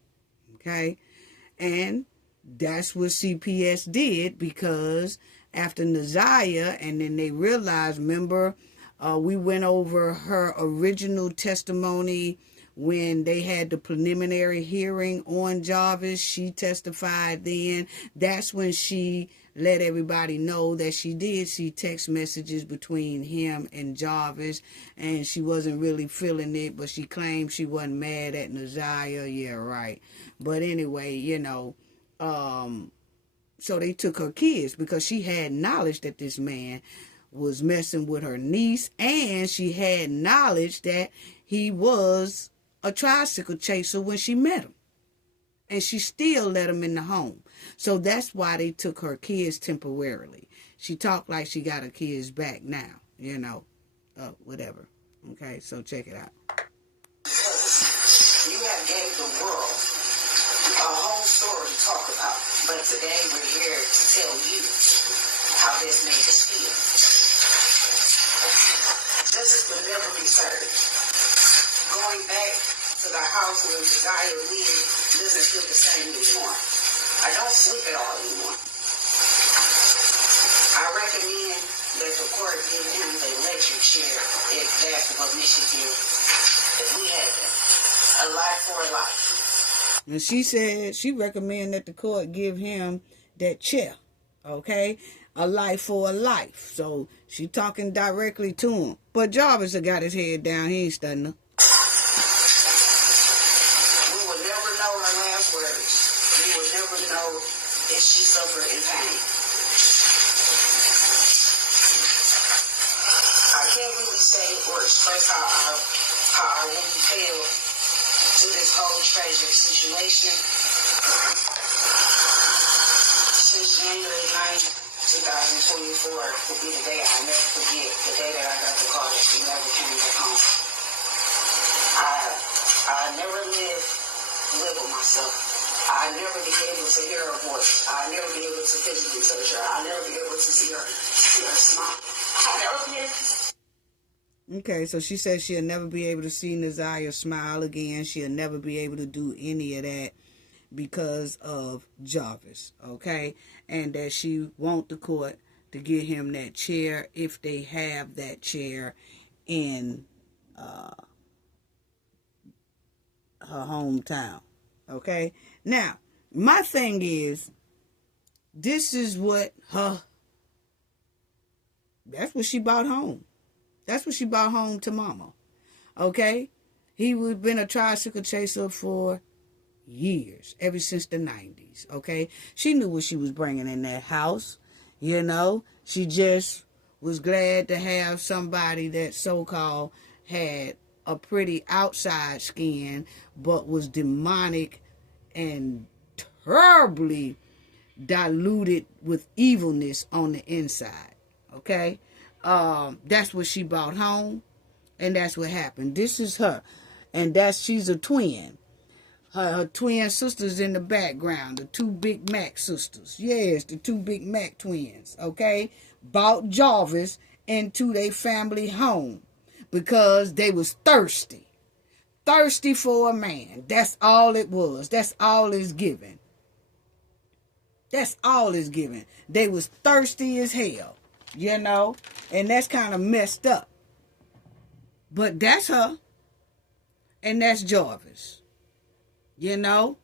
Okay? And that's what CPS did, because after Nasiah, and then they realized, remember, we went over her original testimony when they had the preliminary hearing on Jarvis. She testified then. That's when she let everybody know that she did see text messages between him and Jarvis, and she wasn't really feeling it, but she claimed she wasn't mad at Nasiah. Yeah, right. But anyway, so they took her kids because she had knowledge that this man was messing with her niece, and she had knowledge that he was a tricycle chaser when she met him. And she still let him in the home. So that's why they took her kids temporarily. She talked like she got her kids back now, whatever. Okay, so check it out. You have gave the world a whole story to talk about, but today we're here to tell you how this made us feel. Justice will never be served. Going back to the house where Nasiah lived doesn't feel the same anymore. I don't sleep at all anymore. I recommend that the court give him the electric chair if that's what Michigan, if we had that. A life for a life. And she said she recommend that the court give him that chair, okay? A life for a life. So she talking directly to him. But Jarvis got his head down. He ain't studying her. We will never know her last words. We will never know if she suffered in pain. I can't really say or express how I really feel to this whole tragic situation. Since January 9th, 2024 will be the day I never forget, the day that I got the call that she never came back home. I never live with myself. I never be able to hear her voice. I never be able to physically touch her. I never be able to see her smile. I never be able to. Okay, so she says she'll never be able to see Nasiah smile again. She'll never be able to do any of that because of Jarvis, okay? And that she want the court to give him that chair if they have that chair in her hometown, okay? Now, my thing is, this is what her That's what she brought home. That's what she brought home to mama. Okay? He was been a tricycle chaser for years, ever since the 90s. Okay? She knew what she was bringing in that house. You know? She just was glad to have somebody that so-called had a pretty outside skin, but was demonic and terribly diluted with evilness on the inside. Okay? That's what she brought home, and that's what happened. This is her, and she's a twin. Her twin sisters in the background, the two Big Mac sisters. Yes, the two Big Mac twins. Okay? Brought Jarvis into their family home because they was thirsty. Thirsty for a man. That's all it was. That's all it's given. That's all it's given. They was thirsty as hell, you know, and that's kind of messed up. But that's her, and that's Jarvis, you know,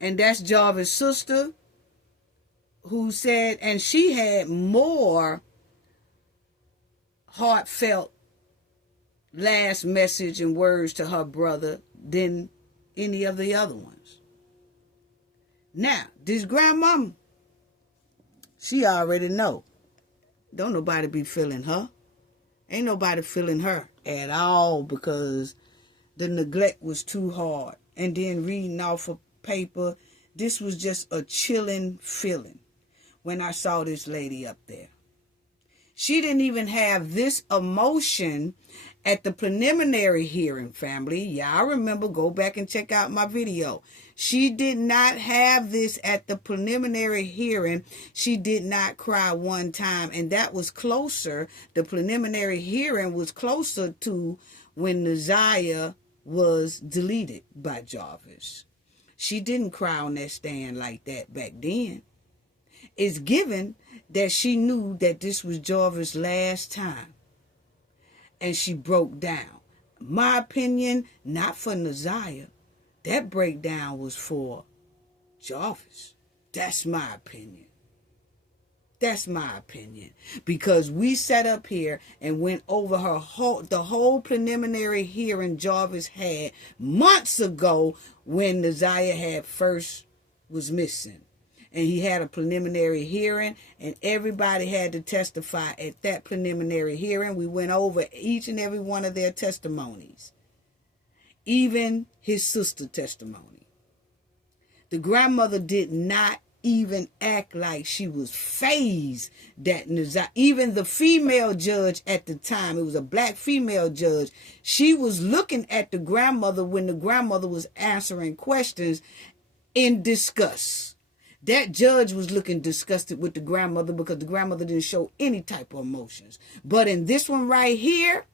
and that's Jarvis' sister, who said, and she had more heartfelt last message and words to her brother than any of the other ones. Now, this grandmama, she already know. Don't nobody be feeling her. Ain't nobody feeling her at all, because the neglect was too hard. And then reading off of paper, this was just a chilling feeling when I saw this lady up there. She didn't even have this emotion at the preliminary hearing, family. Y'all remember, go back and check out my video. She did not have this at the preliminary hearing. She did not cry one time, and that was closer. The preliminary hearing was closer to when Naziah was deleted by Jarvis. She didn't cry on that stand like that back then. It's given that she knew that this was Jarvis' last time, and she broke down. My opinion, not for Naziah. That breakdown was for Jarvis. That's my opinion. That's my opinion. Because we sat up here and went over the whole preliminary hearing Jarvis had months ago when Naziah had first was missing. And he had a preliminary hearing, and everybody had to testify at that preliminary hearing. We went over each and every one of their testimonies, even his sister's testimony. The grandmother did not even act like she was fazed that Naziah, even the female judge at the time, it was a black female judge, she was looking at the grandmother when the grandmother was answering questions in disgust. That judge was looking disgusted with the grandmother because the grandmother didn't show any type of emotions. But in this one right here,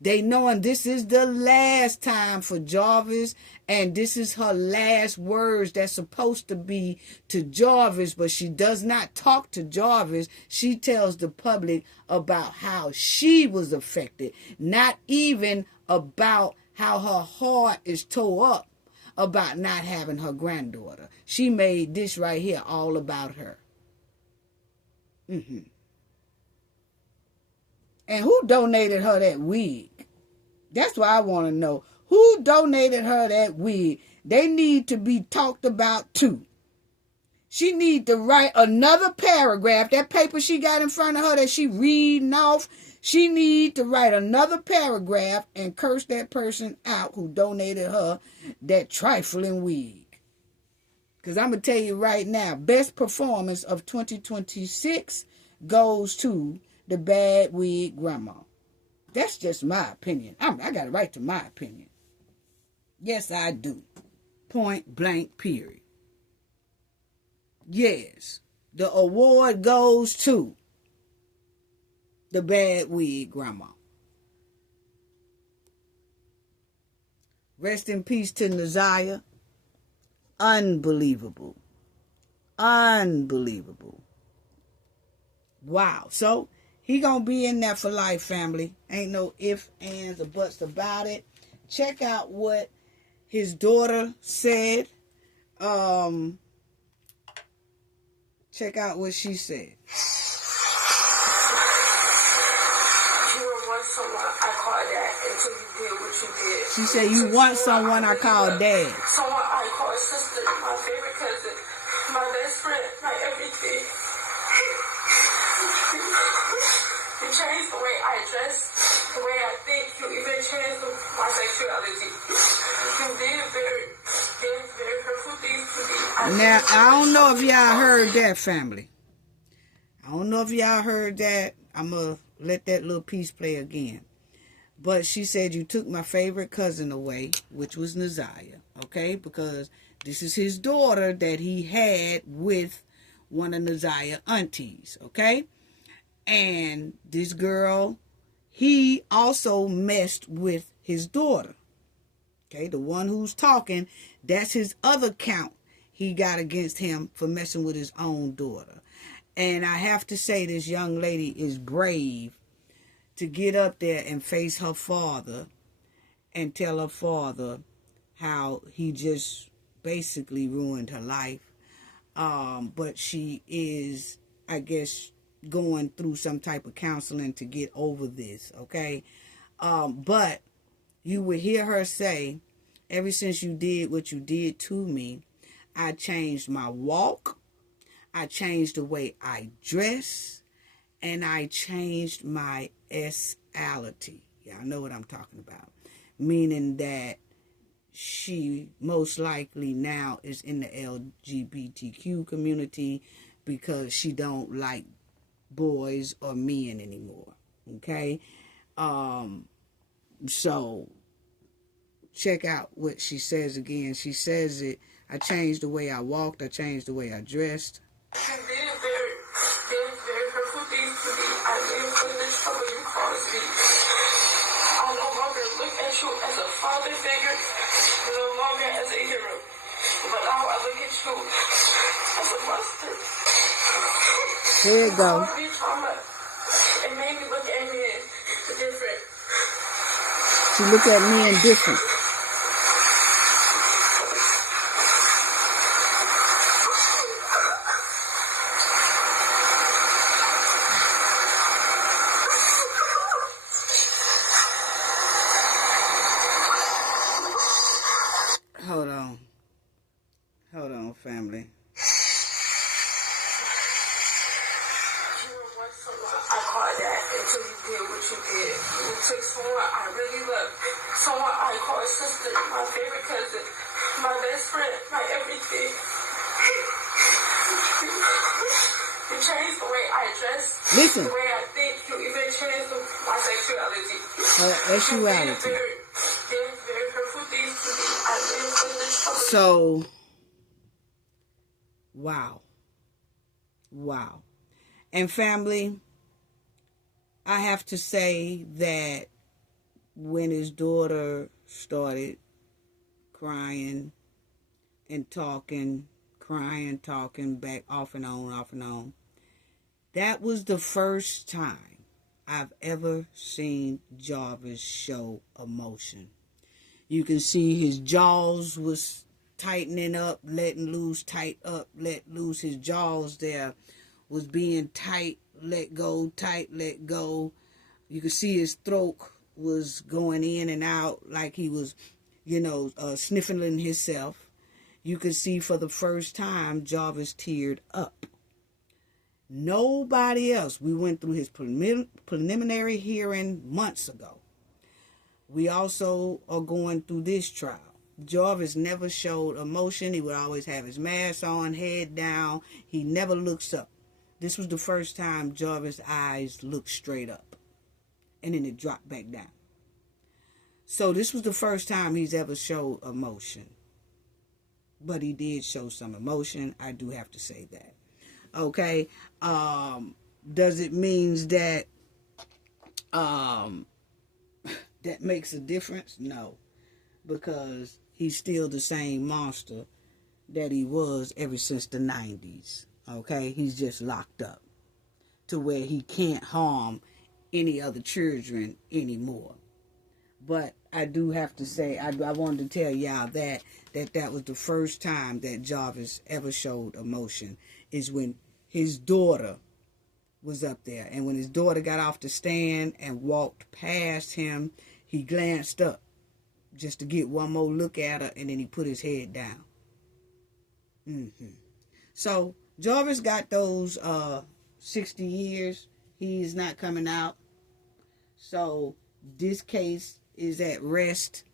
they knowing this is the last time for Jarvis, and this is her last words that's supposed to be to Jarvis, but she does not talk to Jarvis. She tells the public about how she was affected, not even about how her heart is tore up about not having her granddaughter. She made this right here all about her. And who donated her that wig? That's what I want to know. Who donated her that wig? They need to be talked about too. She need to write another paragraph. That paper she got in front of her that she reading off, she need to write another paragraph and curse that person out who donated her that trifling wig. Because I'm going to tell you right now, best performance of 2026 goes to the bad wig grandma. That's just my opinion. I got a right to my opinion. Yes, I do. Point blank, period. Yes, the award goes to the bad wig grandma. Rest in peace to Naziah. Unbelievable. Unbelievable. Wow. So he gonna be in there for life, family. Ain't no ifs, ands, or buts about it. Check out what his daughter said. Check out what she said. someone I call dad until you did what you did. She said you want someone I call dad. Someone I call sister, my favorite cousin, my best friend, my everything. You changed the way I dress, the way I think. You even changed my sexuality. You did very hurtful things to me. Now, I don't know if y'all heard that, family. I don't know if y'all heard that. I'm going to let that little piece play again. But she said you took my favorite cousin away, which was Naziah, okay? Because this is his daughter that he had with one of Naziah's aunties, okay? And this girl, he also messed with his daughter, okay? The one who's talking, that's his other count he got against him for messing with his own daughter. And I have to say this young lady is brave to get up there and face her father and tell her father how he just basically ruined her life. But she is, I guess, going through some type of counseling to get over this, okay? But you would hear her say, ever since you did what you did to me, I changed my walk, I changed the way I dress, and I changed my S-ality. Y'all know what I'm talking about. Meaning that she most likely now is in the LGBTQ community because she don't like boys or men anymore. Okay? So check out what she says again. She says it, I changed the way I walked, I changed the way I dressed. You did very hurtful things to me. I didn't put in the trouble you caused me. I no longer look at you as a father figure, no longer as a hero. But now I look at you as a monster. There you go. It made me look at men different. She look at men different. Hold on, family. I called that until you did what you did. You took someone I really love, someone I call sister, my favorite cousin, my best friend, my everything. You changed the way I dress, listen, the way I think. You even changed my sexuality. Sexuality. Very hurtful things to me. I didn't put in the trouble. So, wow. And family, I have to say that when his daughter started crying and talking, back off and on, that was the first time I've ever seen Jarvis show emotion. You can see his jaws was tightening up, letting loose, tight up, let loose. His jaws there was being tight, let go, tight, let go. You could see his throat was going in and out like he was, sniffling himself. You could see for the first time Jarvis teared up. Nobody else. We went through his preliminary hearing months ago. We also are going through this trial. Jarvis never showed emotion. He would always have his mask on, head down. He never looks up. This was the first time Jarvis' eyes looked straight up. And then it dropped back down. So this was the first time he's ever showed emotion. But he did show some emotion. I do have to say that. Okay? Does it mean that that makes a difference? No. Because he's still the same monster that he was ever since the 90s. Okay? He's just locked up to where he can't harm any other children anymore. But I do have to say, I wanted to tell y'all that was the first time that Jarvis ever showed emotion, is when his daughter was up there. And when his daughter got off the stand and walked past him, he glanced up just to get one more look at her, and then he put his head down. So Jarvis got those 60 years. He's not coming out. So this case is at rest.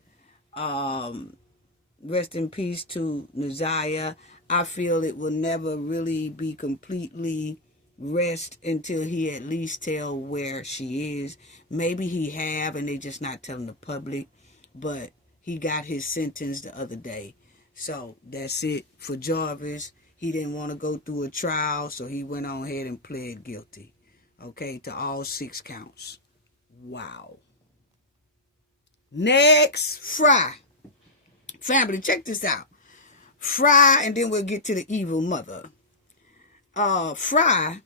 Rest in peace to Naziah. I feel it will never really be completely rest until he at least tell where she is. Maybe he have and they just not telling the public, but he got his sentence the other day. So that's it for Jarvis. He didn't want to go through a trial, so he went on ahead and pled guilty, okay, to all 6 counts. Wow. Next, Fry. Family, check this out. Fry, and then we'll get to the evil mother. Fry,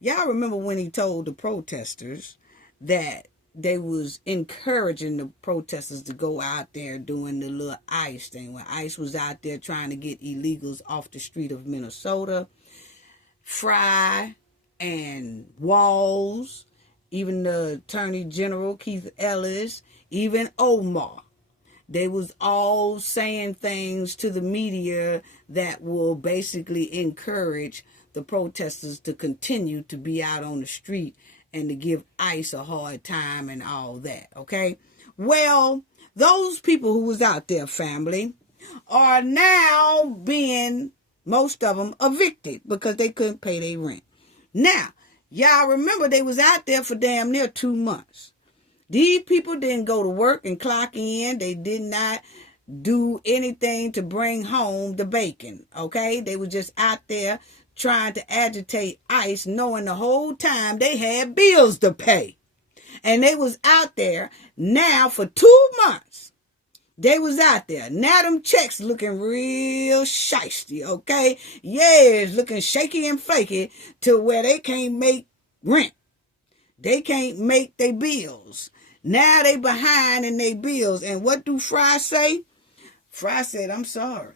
y'all remember when he told the protesters that they was encouraging the protesters to go out there doing the little ICE thing, when ICE was out there trying to get illegals off the street of Minnesota. Fry and Walls, even the Attorney General Keith Ellis, even Omar, they was all saying things to the media that will basically encourage the protesters to continue to be out on the street and to give ICE a hard time and all that, okay? Well, those people who was out there, family, are now being, most of them, evicted because they couldn't pay their rent. Now, y'all remember they was out there for damn near 2 months. These people didn't go to work and clock in. They did not do anything to bring home the bacon, okay? They were just out there trying to agitate ICE, knowing the whole time they had bills to pay. And they was out there now for 2 months. They was out there. Now them checks looking real shiesty, okay? Yes, looking shaky and flaky to where they can't make rent. They can't make their bills. Now they behind in their bills. And what do Fry say? Fry said, I'm sorry.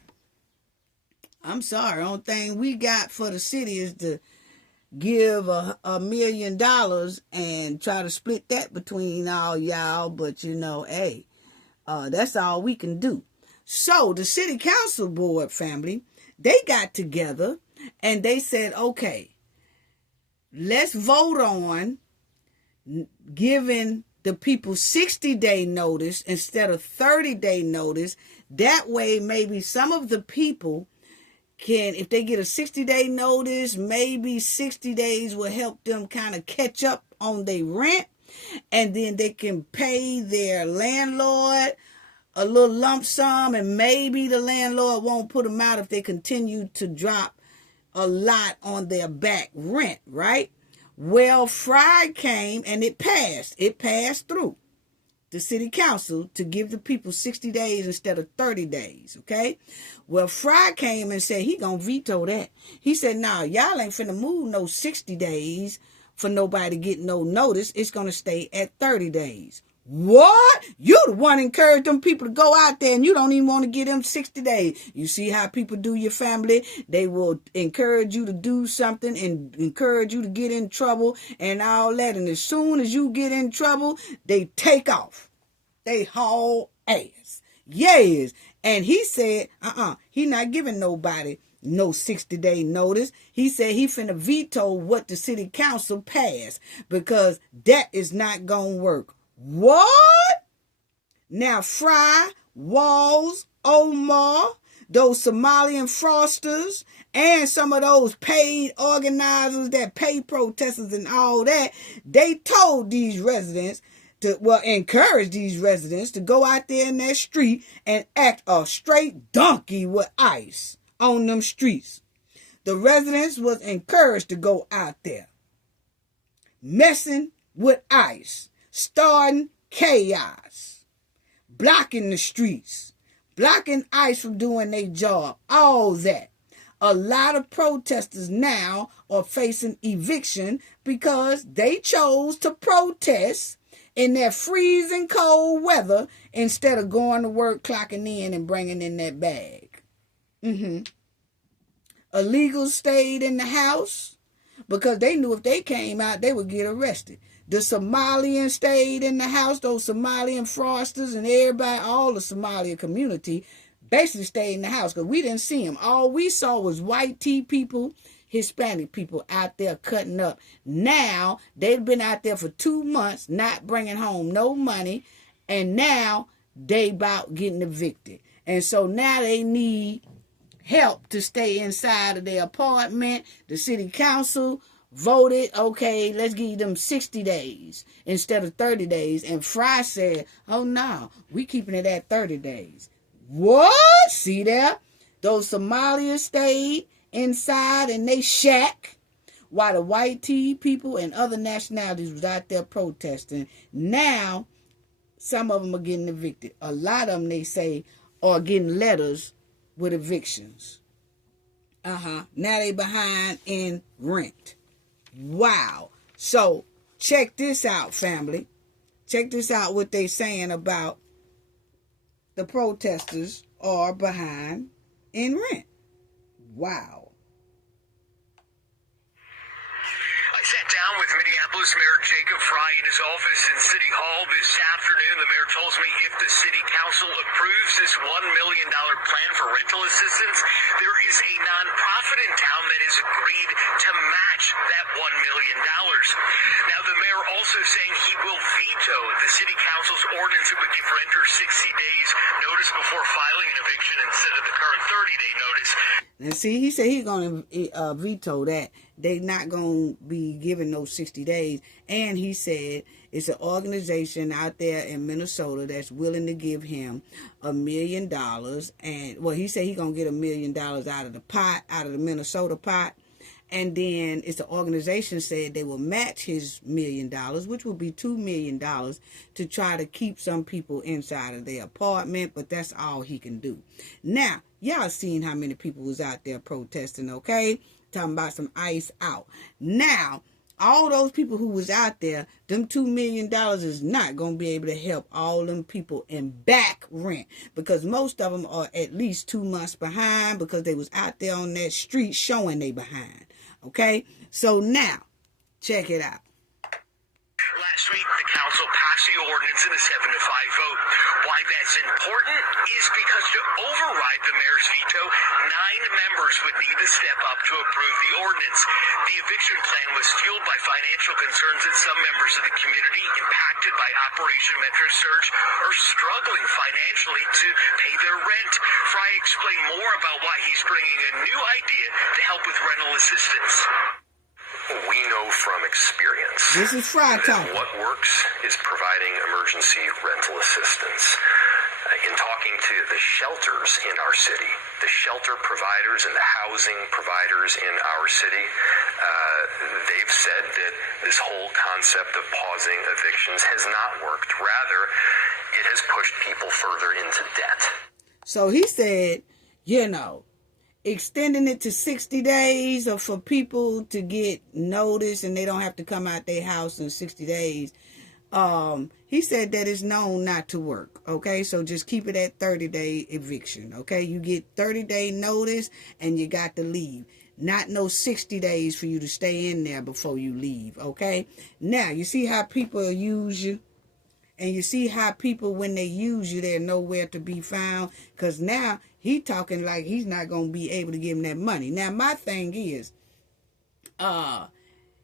I'm sorry. Only thing we got for the city is to give $1 million and try to split that between all y'all. But, you know, hey, that's all we can do. So the city council board, family, they got together and they said, okay, let's vote on giving the people 60-day notice instead of 30-day notice. That way, maybe some of the people can, if they get a 60-day notice, maybe 60 days will help them kind of catch up on their rent. And then they can pay their landlord a little lump sum. And maybe the landlord won't put them out if they continue to drop a lot on their back rent, right? Well, Fry came and it passed. It passed through the city council to give the people 60 days instead of 30 days, okay? Well, Fry came and said he gonna veto that. He said, nah, y'all ain't finna move no 60 days for nobody to get no notice. It's gonna stay at 30 days. What? You the one encouraged them people to go out there and you don't even want to give them 60 days. You see how people do your family? They will encourage you to do something and encourage you to get in trouble and all that. And as soon as you get in trouble, they take off. They haul ass. Yes. And he said, he not giving nobody no 60-day notice. He said he finna veto what the city council passed because that is not gonna work. What? Now Fry, Walls, Omar, those Somalian fraudsters, and some of those paid organizers that pay protesters and all that, they told these residents to, encourage these residents to go out there in that street and act a straight donkey with ICE on them streets. The residents was encouraged to go out there messing with ICE, starting chaos, blocking the streets, blocking ICE from doing their job, all that. A lot of protesters now are facing eviction because they chose to protest in that freezing cold weather instead of going to work, clocking in, and bringing in that bag. Illegals stayed in the house because they knew if they came out, they would get arrested. The Somalians stayed in the house, those Somalian fraudsters and everybody, all the Somalia community basically stayed in the house because we didn't see them. All we saw was white tea people, Hispanic people out there cutting up. Now, they've been out there for 2 months, not bringing home no money, and now they about getting evicted. And so now they need help to stay inside of their apartment. The city council voted, okay, let's give them 60 days instead of 30 days. And Fry said, oh no, we keeping it at 30 days. What? See there? Those Somalians stayed inside in they shack while the white tea people and other nationalities was out there protesting. Now, some of them are getting evicted. A lot of them, they say, are getting letters with evictions. Now they behind in rent. Wow. So, check this out, family. Check this out what they saying about the protesters are behind in rent. Wow. I sat down with Minneapolis Mayor Jacob Fry in his office in City Hall this afternoon. The mayor tells me if the city council approves this $1 million plan for rental assistance, there is a nonprofit in town that has agreed to match that $1 million. Now, the mayor also saying he will veto the city council's ordinance that would give renters 60 days notice before filing an eviction instead of the current 30-day notice. And see, he said he's going to veto that. They not going to be giving those 60 days. And he said it's an organization out there in Minnesota that's willing to give him $1 million. And, well, he said he's going to get $1 million out of the pot, out of the Minnesota pot. And then it's an organization said they will match his $1 million, which will be $2 million, to try to keep some people inside of their apartment. But that's all he can do. Now, y'all seen how many people was out there protesting, okay? Talking about some ice out. Now, all those people who was out there, them $2 million is not going to be able to help all them people in back rent. Because most of them are at least 2 months behind because they was out there on that street showing they behind. Okay? So now, check it out. Last week, the council passed the ordinance in a 7-5 vote. Why that's important is because to override the mayor's veto, 9 members would need to step up to approve the ordinance. The eviction plan was fueled by financial concerns that some members of the community impacted by Operation Metro Surge are struggling financially to pay their rent. Fry explained more about why he's bringing a new idea to help with rental assistance. We know from experience This is Fry talking. what works is providing emergency rental assistance. In talking to the shelters in our city, the shelter providers and the housing providers in our city, they've said that this whole concept of pausing evictions has not worked. Rather, it has pushed people further into debt. So he said, extending it to 60 days or for people to get notice and they don't have to come out their house in 60 days. He said that it's known not to work. Okay, so just keep it at 30-day eviction. Okay, you get 30-day notice and you got to leave. Not no 60 days for you to stay in there before you leave. Okay, now you see how people use you. And you see how people, when they use you, they're nowhere to be found. Because now he talking like he's not going to be able to give him that money. Now, my thing is,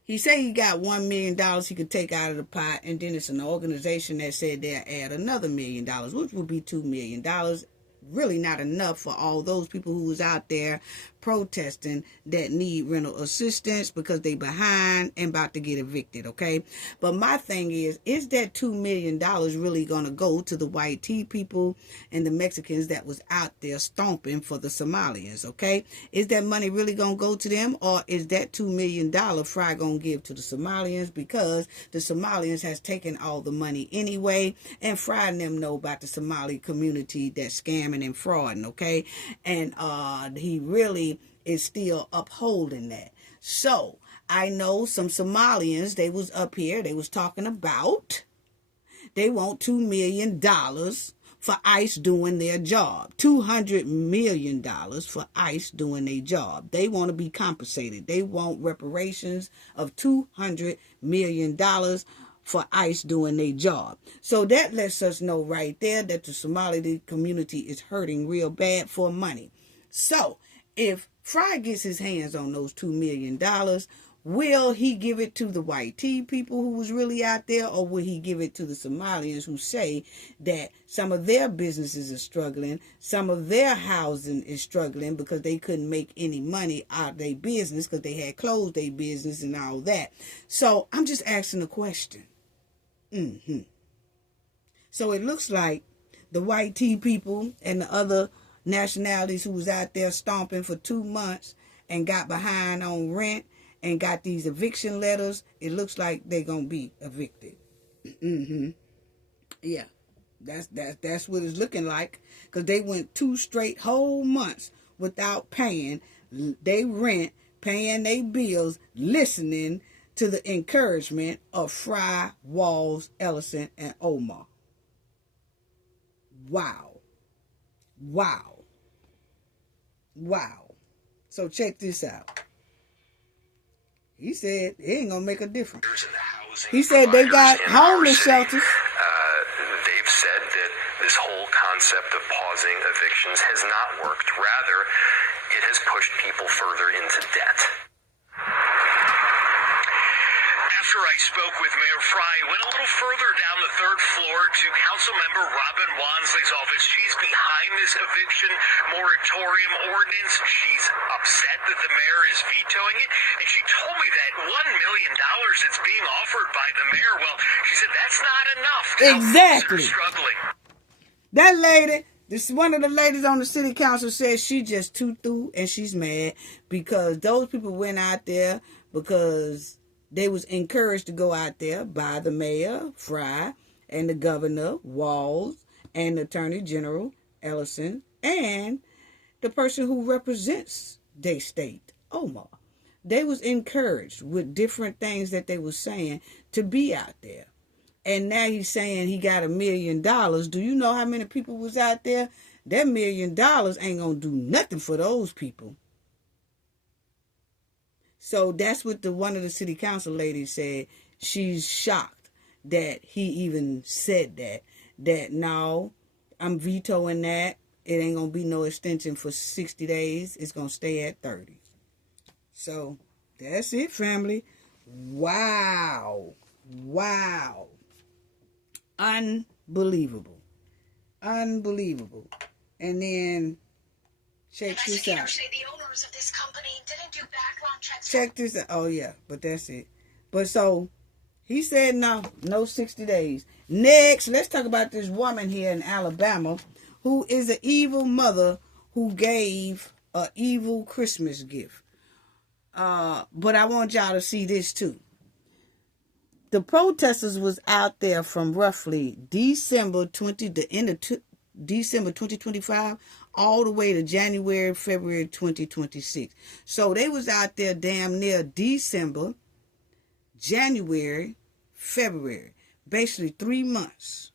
he said he got $1 million he could take out of the pot. And then it's an organization that said they'll add another $1 million, which would be $2 million. Really not enough for all those people who was out there protesting that need rental assistance because they behind and about to get evicted, okay? But my thing is that $2 million really going to go to the white tea people and the Mexicans that was out there stomping for the Somalians, okay? Is that money really going to go to them, or is that $2 million Fry going to give to the Somalians because the Somalians has taken all the money anyway, and Fry and them know about the Somali community that's scamming and frauding, okay? And he really is still upholding that. So I know some Somalians, they was up here, they was talking about they want $2 million for ICE doing their job. $200 million for ICE doing their job. They want to be compensated. They want reparations of $200 million for ICE doing their job. So that lets us know right there that the Somali community is hurting real bad for money. So if Fry gets his hands on those $2 million, will he give it to the white tea people who was really out there, or will he give it to the Somalians who say that some of their businesses are struggling, some of their housing is struggling because they couldn't make any money out of their business because they had closed their business and all that? So I'm just asking a question. So it looks like the white tea people and the other nationalities who was out there stomping for 2 months and got behind on rent and got these eviction letters, it looks like they're going to be evicted. Yeah, that's what it's looking like, because they went 2 straight whole months without paying they rent, paying their bills, listening to the encouragement of Fry, Walls, Ellison, and Omar. Wow. So check this out. He said it ain't gonna make a difference. He said they got homeless shelters. They've said that this whole concept of pausing evictions has not worked. Rather, it has pushed people further into debt. After I spoke with Mayor Fry, went a little further down the 3rd floor to Councilmember Robin Wansley's office. She's behind this eviction moratorium ordinance. She's upset that the mayor is vetoing it, and she told me that $1 million that's being offered by the mayor, well, she said that's not enough. Exactly. Struggling. That lady, one of the ladies on the city council says she just too through, and she's mad because those people went out there because they was encouraged to go out there by the mayor, Fry, and the governor, Walls, and the attorney general, Ellison, and the person who represents their state, Omar. They was encouraged with different things that they was saying to be out there. And now he's saying he got $1 million. Do you know how many people was out there? That $1 million ain't gonna do nothing for those people. So that's what one of the city council ladies said. She's shocked that he even said that no, I'm vetoing that. It ain't going to be no extension for 60 days. It's going to stay at 30. So that's it, family. Wow. Unbelievable. And then check this out. Say the owners of this company didn't do background checks. Check this out. Oh, yeah, but that's it. But so, he said no 60 days. Next, let's talk about this woman here in Alabama who is an evil mother who gave an evil Christmas gift. But I want y'all to see this too. The protesters was out there from roughly December 2025 all the way to January, February 2026. So they was out there damn near December, January, February. Basically 3 months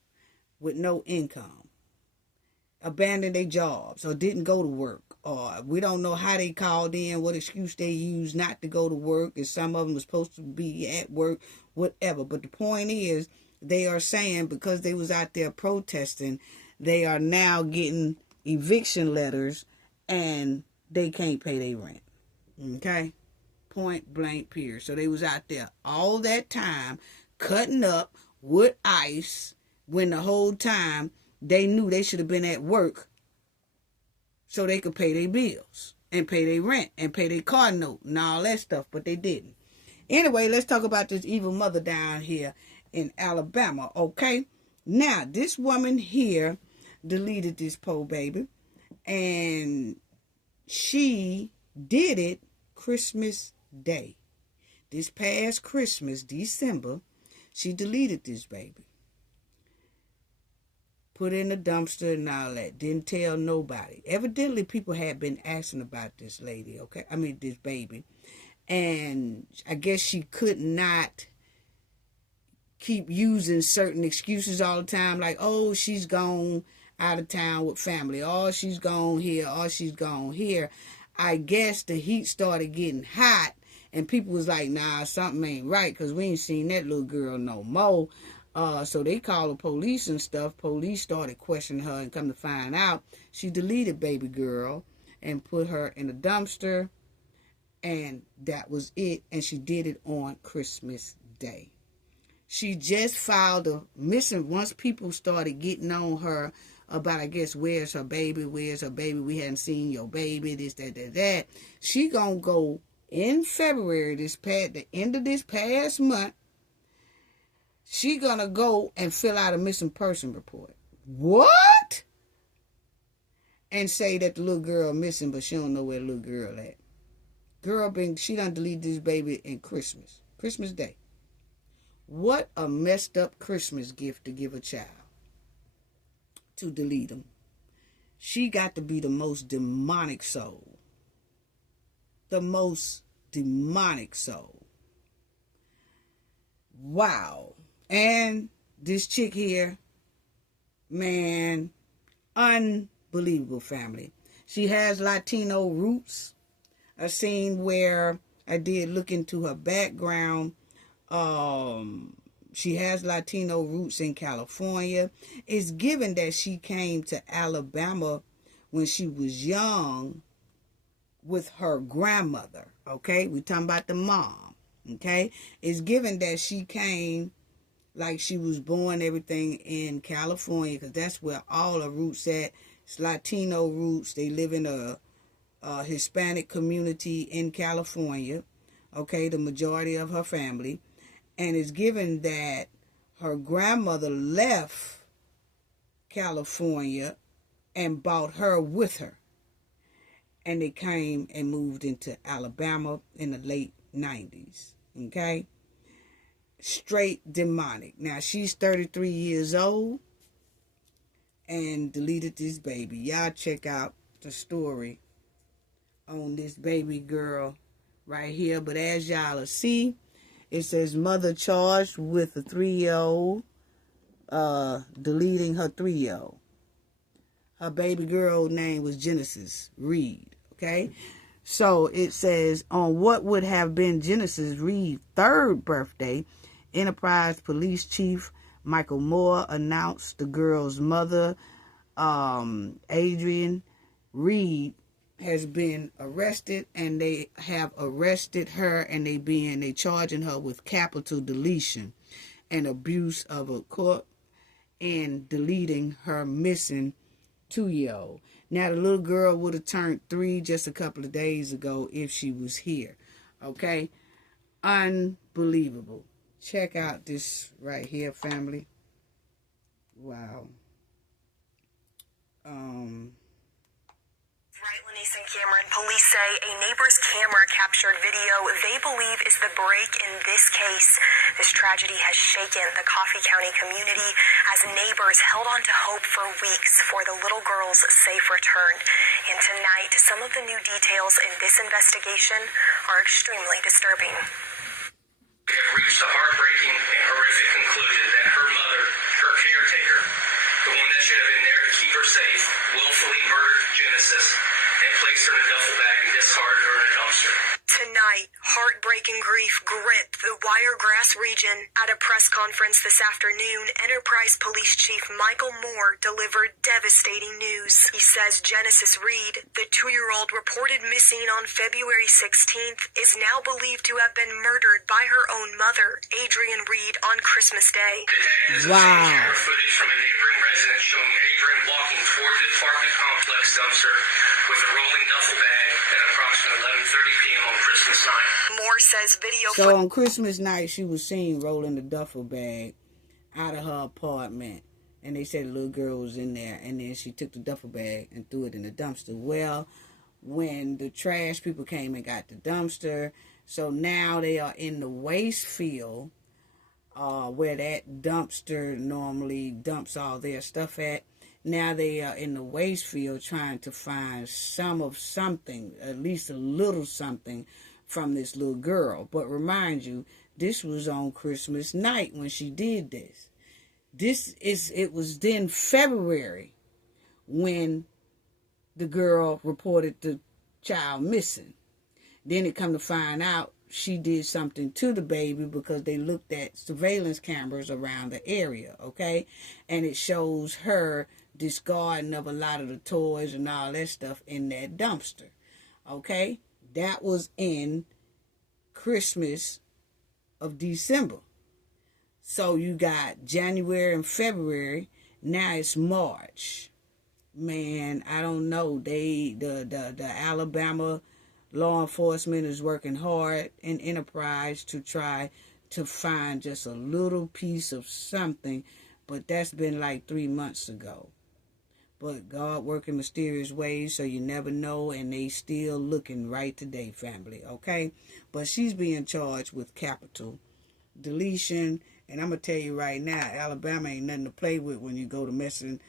with no income. Abandoned their jobs or didn't go to work. Or we don't know how they called in, what excuse they used not to go to work. And some of them were supposed to be at work, whatever. But the point is, they are saying because they was out there protesting, they are now getting eviction letters and they can't pay their rent. Okay? Point blank period. So they was out there all that time cutting up with ICE when the whole time they knew they should have been at work so they could pay their bills and pay their rent and pay their car note and all that stuff, but they didn't. Anyway, let's talk about this evil mother down here in Alabama, okay? Now, this woman here deleted this poor baby, and she did it Christmas Day. This past Christmas, December, she deleted this baby. Put it in the dumpster and all that. Didn't tell nobody. Evidently, people had been asking about this lady, okay? This baby. And I guess she could not keep using certain excuses all the time. Like, oh, she's gone. out of town with family. Oh, she's gone here. Oh, she's gone here. I guess the heat started getting hot, and people was like, nah, something ain't right, because we ain't seen that little girl no more. So they called the police and stuff. Police started questioning her, and come to find out, she deleted baby girl and put her in a dumpster, and that was it. And she did it on Christmas Day. She just filed a missing. Once people started getting on her about, I guess, where's her baby, we hadn't seen your baby, this, that. She gonna go in February, the end of this past month, she gonna go and fill out a missing person report. What? And say that the little girl missing, but she don't know where the little girl at. She done deleted this baby in Christmas Day. What a messed up Christmas gift to give a child. To delete them. She got to be the most demonic soul. The most demonic soul. Wow. And this chick here, man, unbelievable family. She has Latino roots. A scene where I did look into her background. She has Latino roots in California. It's given that she came to Alabama when she was young with her grandmother. Okay, we're talking about the mom. Okay, it's given that she came like she was born everything in California, because that's where all her roots at. It's Latino roots. They live in a Hispanic community in California. Okay, the majority of her family. And it's given that her grandmother left California and brought her with her. And they came and moved into Alabama in the late 90s. Okay? Straight demonic. Now, she's 33 years old and deleted this baby. Y'all check out the story on this baby girl right here. But as y'all will see, it says mother charged with a 3-year-old deleting her 3-year-old. Her baby girl name was Genesis Reed. Okay? So it says on what would have been Genesis Reed's 3rd birthday, Enterprise Police Chief Michael Moore announced the girl's mother, Adrian Reed, has been arrested, and they have arrested her, and they charging her with capital deletion and abuse of a court and deleting her missing 2-year-old. Now, the little girl would have turned 3 just a couple of days ago if she was here. Okay? Unbelievable. Check out this right here, family. Wow. Right, Lanice and Cameron, police say a neighbor's camera captured video they believe is the break in this case. This tragedy has shaken the Coffee County community as neighbors held on to hope for weeks for the little girl's safe return. And tonight, some of the new details in this investigation are extremely disturbing. We have reached the heartbreaking and horrific conclusion that her mother, her caretaker, the one that should have been there to keep her safe, willfully murdered Genesis and placed her in a duffel bag and discarded her in a dumpster. Tonight, heartbreaking grief gripped the Wiregrass region. At a press conference this afternoon, Enterprise Police Chief Michael Moore delivered devastating news. He says Genesis Reed, the 2-year-old reported missing on February 16th, is now believed to have been murdered by her own mother, Adrian Reed, on Christmas Day. Detectives obtained camera footage from a neighboring resident showing Adrian walking toward the apartment complex dumpster with a rolling duffel bag at approximately 11:30 p.m. on Christmas night. Moore says video. So on Christmas night, she was seen rolling the duffel bag out of her apartment, and they said the little girl was in there, and then she took the duffel bag and threw it in the dumpster. Well, when the trash people came and got the dumpster, so now they are in the waste field where that dumpster normally dumps all their stuff at. Now they are in the waste field trying to find something, at least a little something from this little girl. But remind you, this was on Christmas night when she did this. It was then February when the girl reported the child missing. Then it come to find out she did something to the baby because they looked at surveillance cameras around the area, okay? And it shows her discarding of a lot of the toys and all that stuff in that dumpster, okay? That was in Christmas of December. So you got January and February. Now it's March. Man, I don't know. The Alabama law enforcement is working hard in Enterprise to try to find just a little piece of something, but that's been like 3 months ago. But God working mysterious ways, so you never know, and they still looking right today, family, okay? But she's being charged with capital deletion, and I'm going to tell you right now, Alabama ain't nothing to play with when you go to messing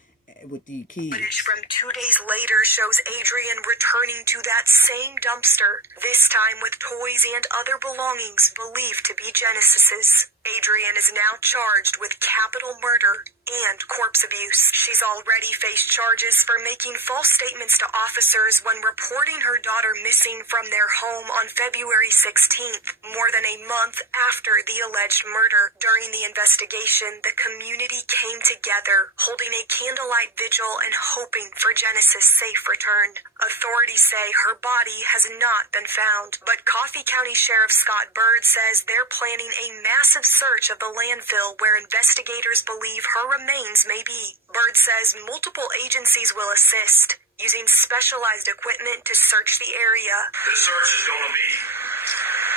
with the kids. Footage from 2 days later shows Adrian returning to that same dumpster, this time with toys and other belongings believed to be Genesis's. Adrian is now charged with capital murder and corpse abuse. She's already faced charges for making false statements to officers when reporting her daughter missing from their home on February 16th, more than a month after the alleged murder. During the investigation, the community came together, holding a candlelight vigil and hoping for Genesis' safe return. Authorities say her body has not been found, but Coffee County Sheriff Scott Bird says they're planning a massive search of the landfill where investigators believe her remains may be. Bird says multiple agencies will assist, using specialized equipment to search the area. This search is going to be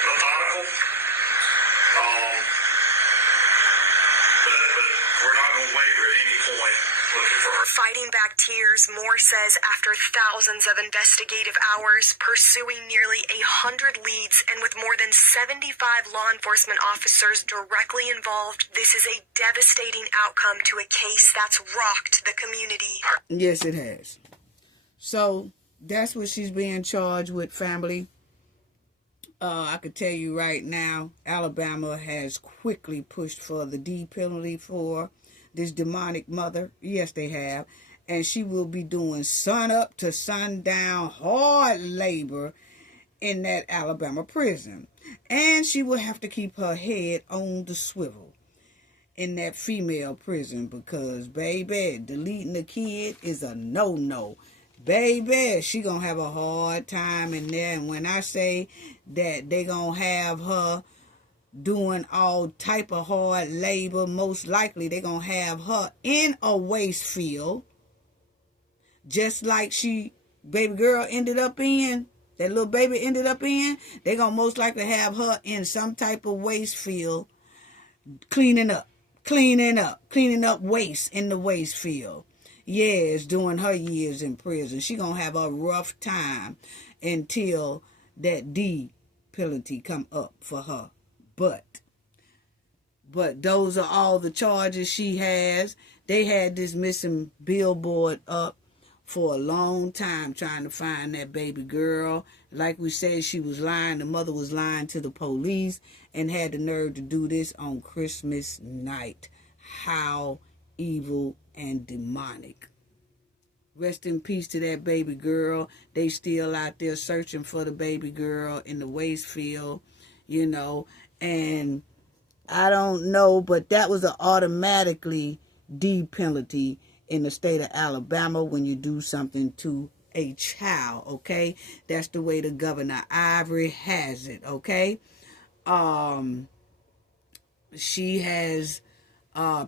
methodical, but we're not going to waver at any point looking for her. Fighting back tears, Moore says after thousands of investigative hours, pursuing nearly 100 leads, and with more than 75 law enforcement officers directly involved, this is a devastating outcome to a case that's rocked the community. Yes, it has. So that's what she's being charged with, family. I could tell you right now, Alabama has quickly pushed for the D penalty for this demonic mother. Yes, they have. And she will be doing sun up to sundown hard labor in that Alabama prison. And she will have to keep her head on the swivel in that female prison because, baby, deleting the kid is a no-no. Baby, she gonna have a hard time in there. And when I say that they gonna have her doing all type of hard labor, most likely they gonna have her in a waste field, just like baby girl ended up in, that little baby ended up in. They gonna most likely have her in some type of waste field, cleaning up waste in the waste field. Yes, during her years in prison. She gonna have a rough time until that D penalty come up for her. But those are all the charges she has. They had this missing billboard up for a long time trying to find that baby girl. Like we said, she was lying. The mother was lying to the police and had the nerve to do this on Christmas night. How evil and demonic. Rest in peace to that baby girl. They still out there searching for the baby girl in the waste field, and I don't know, but that was an automatically D penalty in the state of Alabama when you do something to a child, okay? That's the way the Governor Ivory has it, okay? She has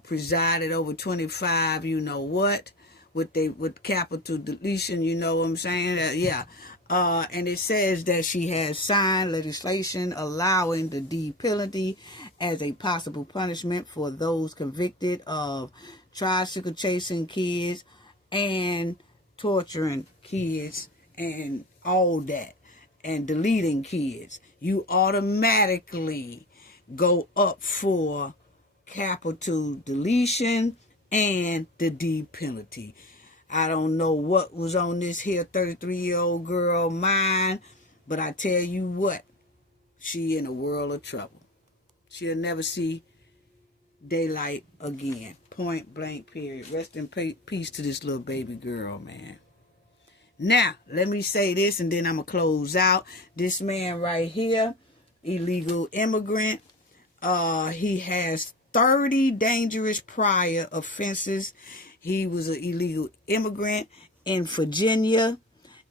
presided over 25, with capital deletion, you know what I'm saying? And it says that she has signed legislation allowing the D penalty as a possible punishment for those convicted of tricycle chasing kids and torturing kids and all that and deleting kids. You automatically go up for capital deletion and the D penalty. I don't know what was on this here 33-year-old girl mind, but I tell you what, she in a world of trouble. She'll never see daylight again. Point blank, period. Rest in peace to this little baby girl, man. Now, let me say this and then I'm going to close out. This man right here, illegal immigrant, he has 30 dangerous prior offenses. He was an illegal immigrant in Virginia,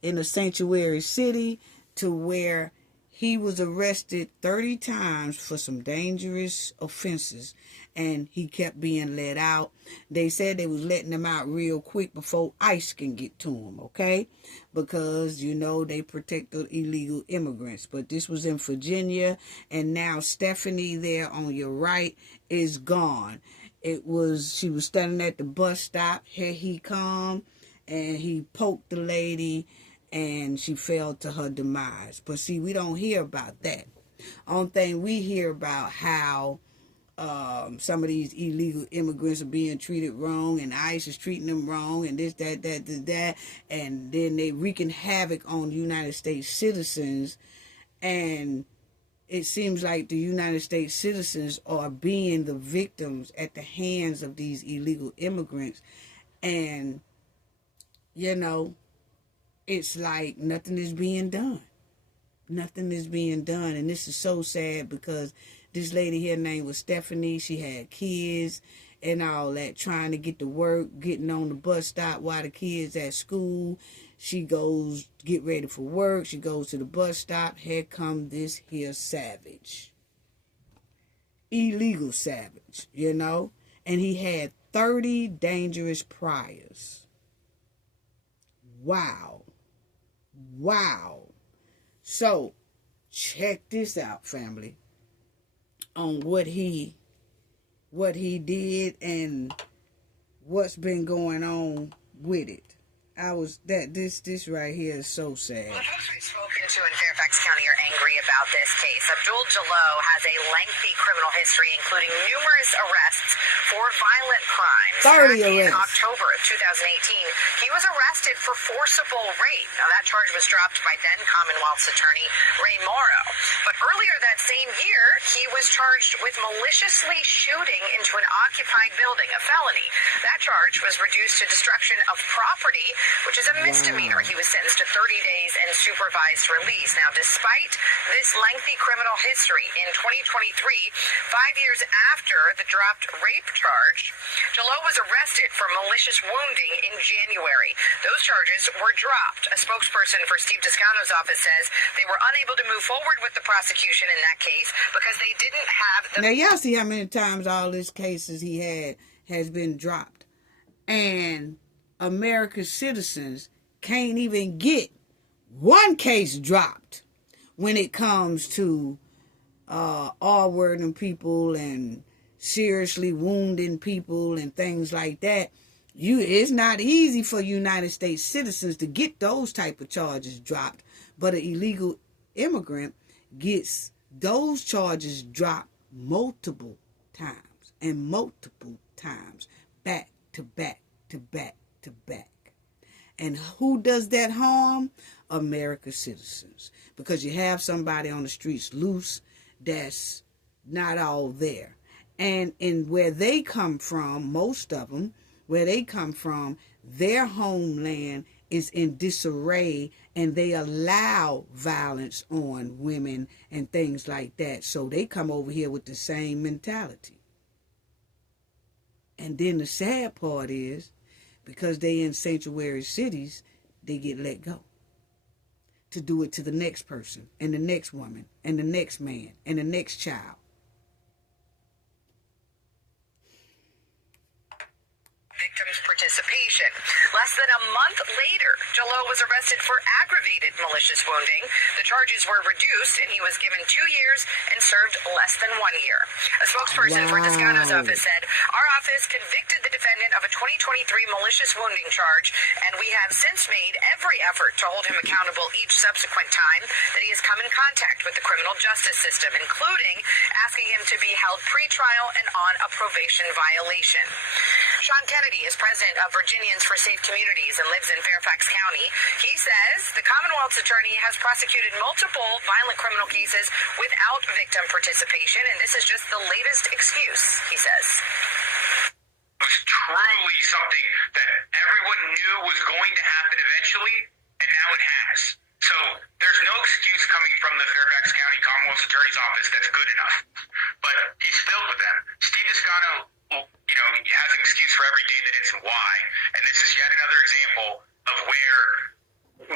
in a sanctuary city, to where he was arrested 30 times for some dangerous offenses, and he kept being let out. They said they was letting him out real quick before ICE can get to him, okay? Because, you know, they protect the illegal immigrants. But this was in Virginia, and now Stephanie there on your right is gone. She was standing at the bus stop. Here he come, and he poked the lady, and she fell to her demise. But see, we don't hear about that. Only thing we hear about how some of these illegal immigrants are being treated wrong, and ICE is treating them wrong, and this, that, and then they wreaking havoc on United States citizens, and it seems like the United States citizens are being the victims at the hands of these illegal immigrants, and, you know, it's like nothing is being done. Nothing is being done. And this is so sad because this lady here name was Stephanie. She had kids and all that, trying to get to work, getting on the bus stop while the kids at school. She goes get ready for work. She goes to the bus stop. Here come this here savage. Illegal savage, you know. And he had 30 dangerous priors. Wow. Wow. So, check this out, family, on what he did and what's been going on with it. This right here is so sad. Well, the folks we've spoken to in Fairfax County are angry about this case. Abdul Jallo has a lengthy criminal history, including numerous arrests for violent crimes. 30 arrests. In October of 2018, he was arrested for forcible rape. Now, that charge was dropped by then Commonwealth's attorney Ray Morrow. But earlier that same year, he was charged with maliciously shooting into an occupied building, a felony. That charge was reduced to destruction of property, which is a misdemeanor. He was sentenced to 30 days and supervised release. Now, despite this lengthy criminal history, in 2023, 5 years after the dropped rape charge, Jallo was arrested for malicious wounding in January. Those charges were dropped. A spokesperson for Steve Toscano's office says they were unable to move forward with the prosecution in that case because they didn't have the... Now, y'all see how many times all these cases he had has been dropped. And America's citizens can't even get one case dropped when it comes to R-wording people and seriously wounding people and things like that. It's not easy for United States citizens to get those type of charges dropped, but an illegal immigrant gets those charges dropped multiple times and multiple times, back to back to back to back. And who does that harm? America's citizens. Because you have somebody on the streets loose that's not all there. And in where they come from, most of them, where they come from, their homeland is in disarray, and they allow violence on women and things like that. So they come over here with the same mentality. And then the sad part is, because they in sanctuary cities, they get let go to do it to the next person and the next woman and the next man and the next child. Victims' participation. Less than a month later, Jallo was arrested for aggravated malicious wounding. The charges were reduced, and he was given 2 years and served less than 1 year. A spokesperson for Toscano's office said, "Our office convicted the defendant of a 2023 malicious wounding charge, and we have since made every effort to hold him accountable each subsequent time that he has come in contact with the criminal justice system, including asking him to be held pre-trial and on a probation violation." Sean Kennedy is president of Virginians for Safe Communities and lives in Fairfax County. He says the Commonwealth's attorney has prosecuted multiple violent criminal cases without victim participation, and this is just the latest excuse, he says. We truly something that everyone knew was going to happen eventually, and now it has. So there's no excuse coming from the Fairfax County Commonwealth's Attorney's Office that's good enough. But he's filled with them. Steve Descano, has an excuse for every day that it's why. And this is yet another example of where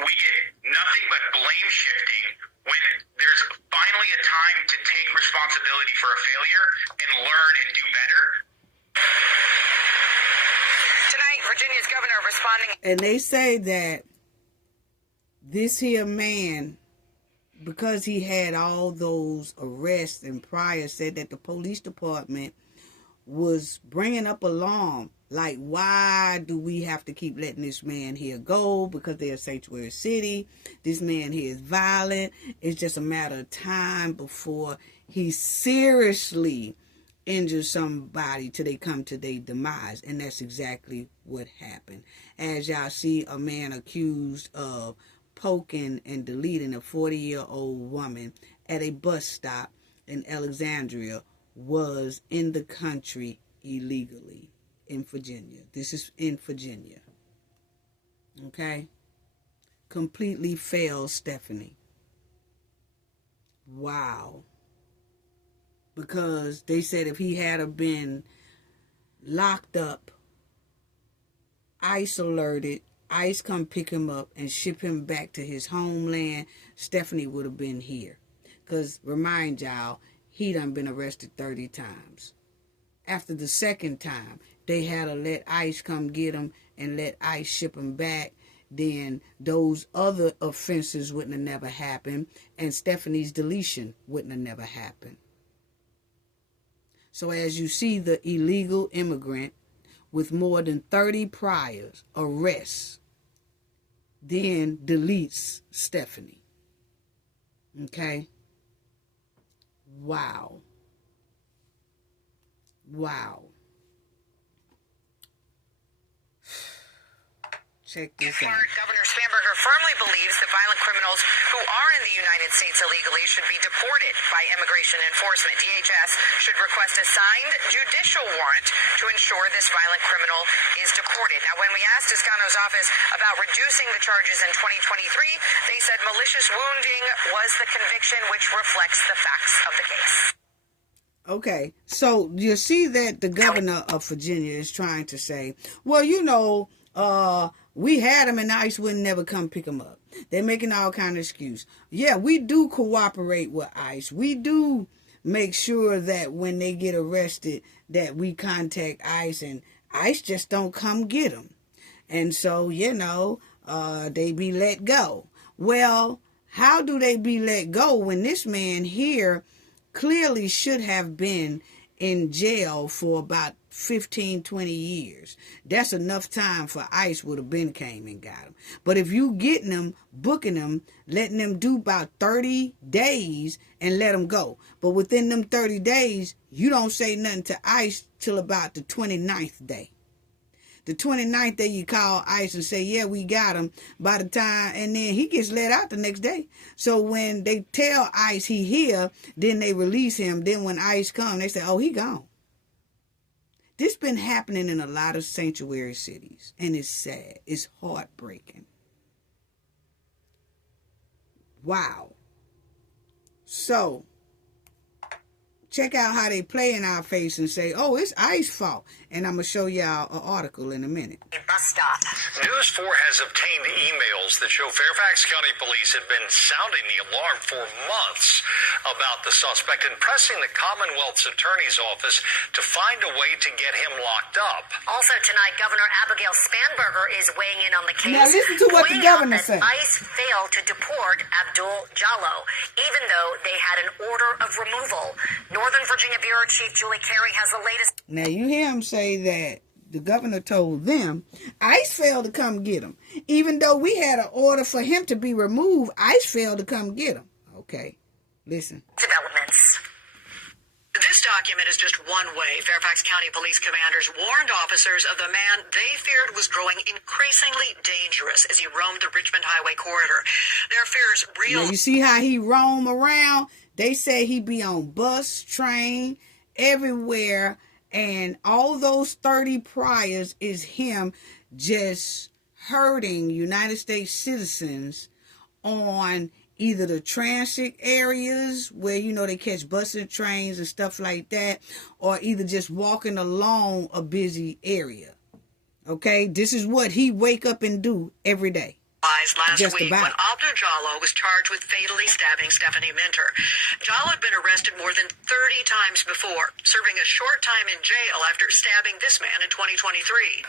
we get nothing but blame shifting when there's finally a time to take responsibility for a failure and learn and do better. Tonight, Virginia's governor responding. And they say that this here man, because he had all those arrests and prior, said that the police department was bringing up alarm. Like, why do we have to keep letting this man here go? Because they're a sanctuary city. This man here is violent. It's just a matter of time before he seriously injures somebody till they come to their demise. And that's exactly what happened. As y'all see, a man accused of poking and deleting a 40-year-old woman at a bus stop in Alexandria was in the country illegally in Virginia. This is in Virginia. Okay? Completely failed Stephanie. Wow. Because they said if he had been locked up, ICE alerted, ICE come pick him up and ship him back to his homeland, Stephanie would have been here. Because remind y'all, he done been arrested 30 times. After the second time, they had to let ICE come get him and let ICE ship him back. Then those other offenses wouldn't have never happened, and Stephanie's deletion wouldn't have never happened. So as you see, the illegal immigrant with more than 30 priors arrests, then deletes Stephanie. Okay? Wow. Wow. Check this out. Governor Spanberger firmly believes that violent criminals who are in the United States illegally should be deported by immigration enforcement. DHS should request a signed judicial warrant to ensure this violent criminal is deported. Now, when we asked Descano's office about reducing the charges in 2023, they said malicious wounding was the conviction, which reflects the facts of the case. Okay, so you see that the governor of Virginia is trying to say, well, we had him and ICE wouldn't never come pick him up. They're making all kind of excuse. Yeah, we do cooperate with ICE. We do make sure that when they get arrested that we contact ICE, and ICE just don't come get them. And so, they be let go. Well, how do they be let go when this man here clearly should have been in jail for about 15, 20 years. That's enough time for ICE would have been came and got him. But if you getting them, booking them, letting them do about 30 days and let them go. But within them 30 days, you don't say nothing to ICE till about the 29th day. The 29th day you call ICE and say, yeah, we got him. By the time, and then he gets let out the next day. So when they tell ICE he here, then they release him. Then when ICE come, they say, oh, he gone. This been happening in a lot of sanctuary cities, and it's sad. It's heartbreaking. Wow. So, check out how they play in our face and say, oh, it's ICE's fault. And I'm going to show y'all an article in a minute. Bus stop. News 4 has obtained emails that show Fairfax County Police have been sounding the alarm for months about the suspect and pressing the Commonwealth's Attorney's Office to find a way to get him locked up. Also tonight, Governor Abigail Spanberger is weighing in on the case. Now listen to what the governor said. ICE failed to deport Abdul Jallo, even though they had an order of removal. Northern Virginia Bureau Chief Julie Carey has the latest. Now you hear him say that the governor told them ICE failed to come get him. Even though we had an order for him to be removed, ICE failed to come get him. Okay, listen. Developments. This document is just one way Fairfax County Police commanders warned officers of the man they feared was growing increasingly dangerous as he roamed the Richmond Highway corridor. Their fears real. Now you see how he roam around? They say he be on bus, train, everywhere, And all those 30 priors is him just hurting United States citizens on either the transit areas where, they catch buses and trains and stuff like that, or either just walking along a busy area. Okay, this is what he wake up and do every day. Last Just week about. when Abdul Jallo was charged with fatally stabbing Stephanie Minter. Jallo had been arrested more than 30 times before, serving a short time in jail after stabbing this man in 2023.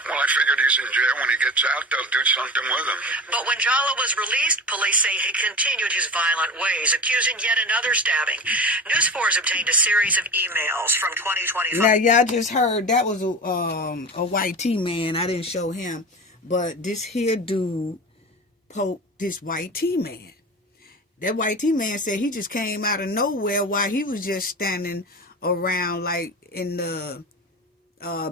Well, I figured he's in jail. When he gets out, they'll do something with him. But when Jallo was released, police say he continued his violent ways, accusing yet another stabbing. News 4 has obtained a series of emails from 2025. Now, y'all just heard that was a white T-man. I didn't show him. But this here dude poked this white T-man. That white T-man said he just came out of nowhere while he was just standing around like in the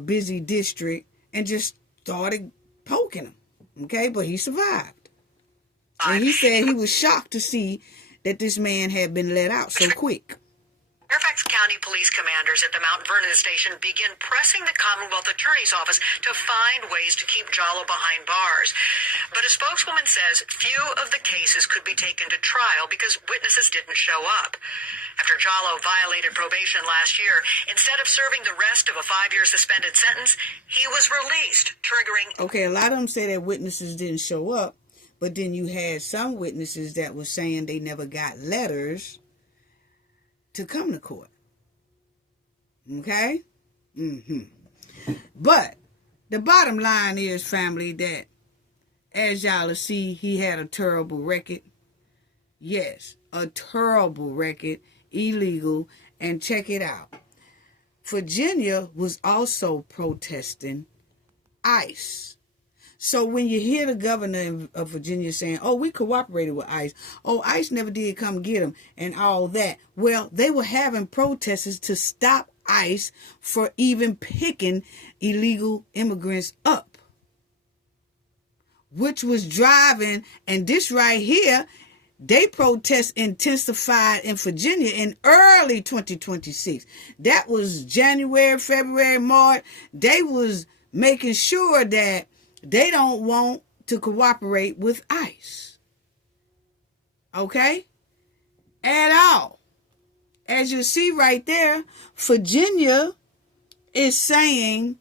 busy district and just started poking him. Okay, but he survived. And he said he was shocked to see that this man had been let out so quick. Fairfax County police commanders at the Mount Vernon station begin pressing the Commonwealth Attorney's Office to find ways to keep Jallo behind bars. But a spokeswoman says few of the cases could be taken to trial because witnesses didn't show up. After Jallo violated probation last year, instead of serving the rest of a 5-year suspended sentence, he was released, triggering... Okay, a lot of them say that witnesses didn't show up, but then you had some witnesses that were saying they never got letters to come to court. Okay? But the bottom line is, family, that as y'all see, he had a terrible record. Yes, a terrible record, illegal, and check it out. Virginia was also protesting ICE. So when you hear the governor of Virginia saying, oh, we cooperated with ICE. Oh, ICE never did come get them and all that. Well, they were having protesters to stop ICE for even picking illegal immigrants up, which was driving. And this right here, they protest intensified in Virginia in early 2026. That was January, February, March. They was making sure that they don't want to cooperate with ICE. Okay? At all. As you see right there, Virginia is saying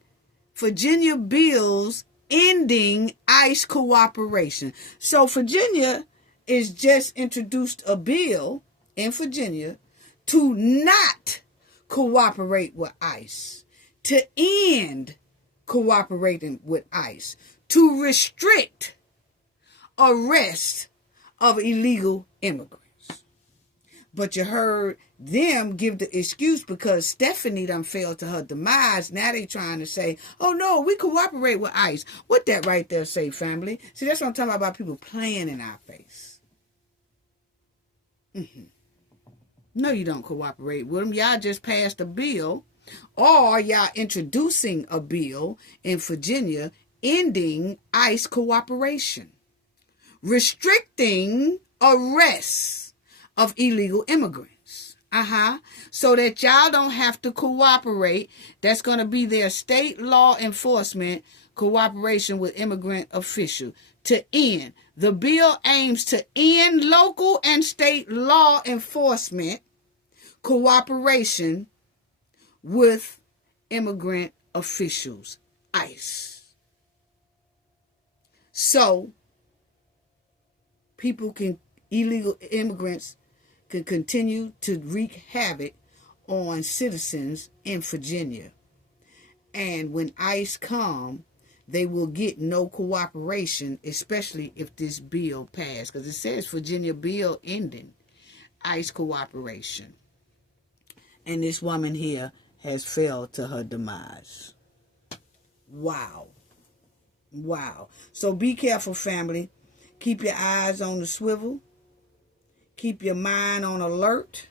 Virginia bills ending ICE cooperation. So Virginia is just introduced a bill in Virginia to not cooperate with ICE, to end cooperating with ICE, to restrict arrest of illegal immigrants. But you heard them give the excuse because Stephanie done fell to her demise. Now they trying to say, oh no, we cooperate with ICE. What that right there say, family? See, that's what I'm talking about people playing in our face. No, you don't cooperate with them. Y'all just passed a bill, or y'all introducing a bill in Virginia ending ICE cooperation, restricting arrests of illegal immigrants. So that y'all don't have to cooperate. That's going to be their state law enforcement cooperation with immigrant officials to end. The bill aims to end local and state law enforcement cooperation with immigrant officials, ICE. So, illegal immigrants can continue to wreak havoc on citizens in Virginia. And when ICE come, they will get no cooperation, especially if this bill passed. Because it says Virginia bill ending ICE cooperation. And this woman here has fell to her demise. Wow. So be careful, family. Keep your eyes on the swivel. Keep your mind on alert.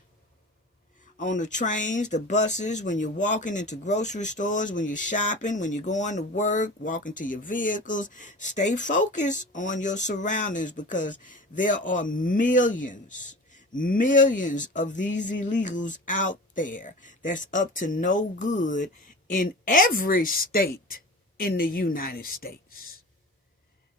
On the trains, the buses, when you're walking into grocery stores, when you're shopping, when you're going to work, walking to your vehicles. Stay focused on your surroundings because there are millions of these illegals out there that's up to no good in every state in the United States.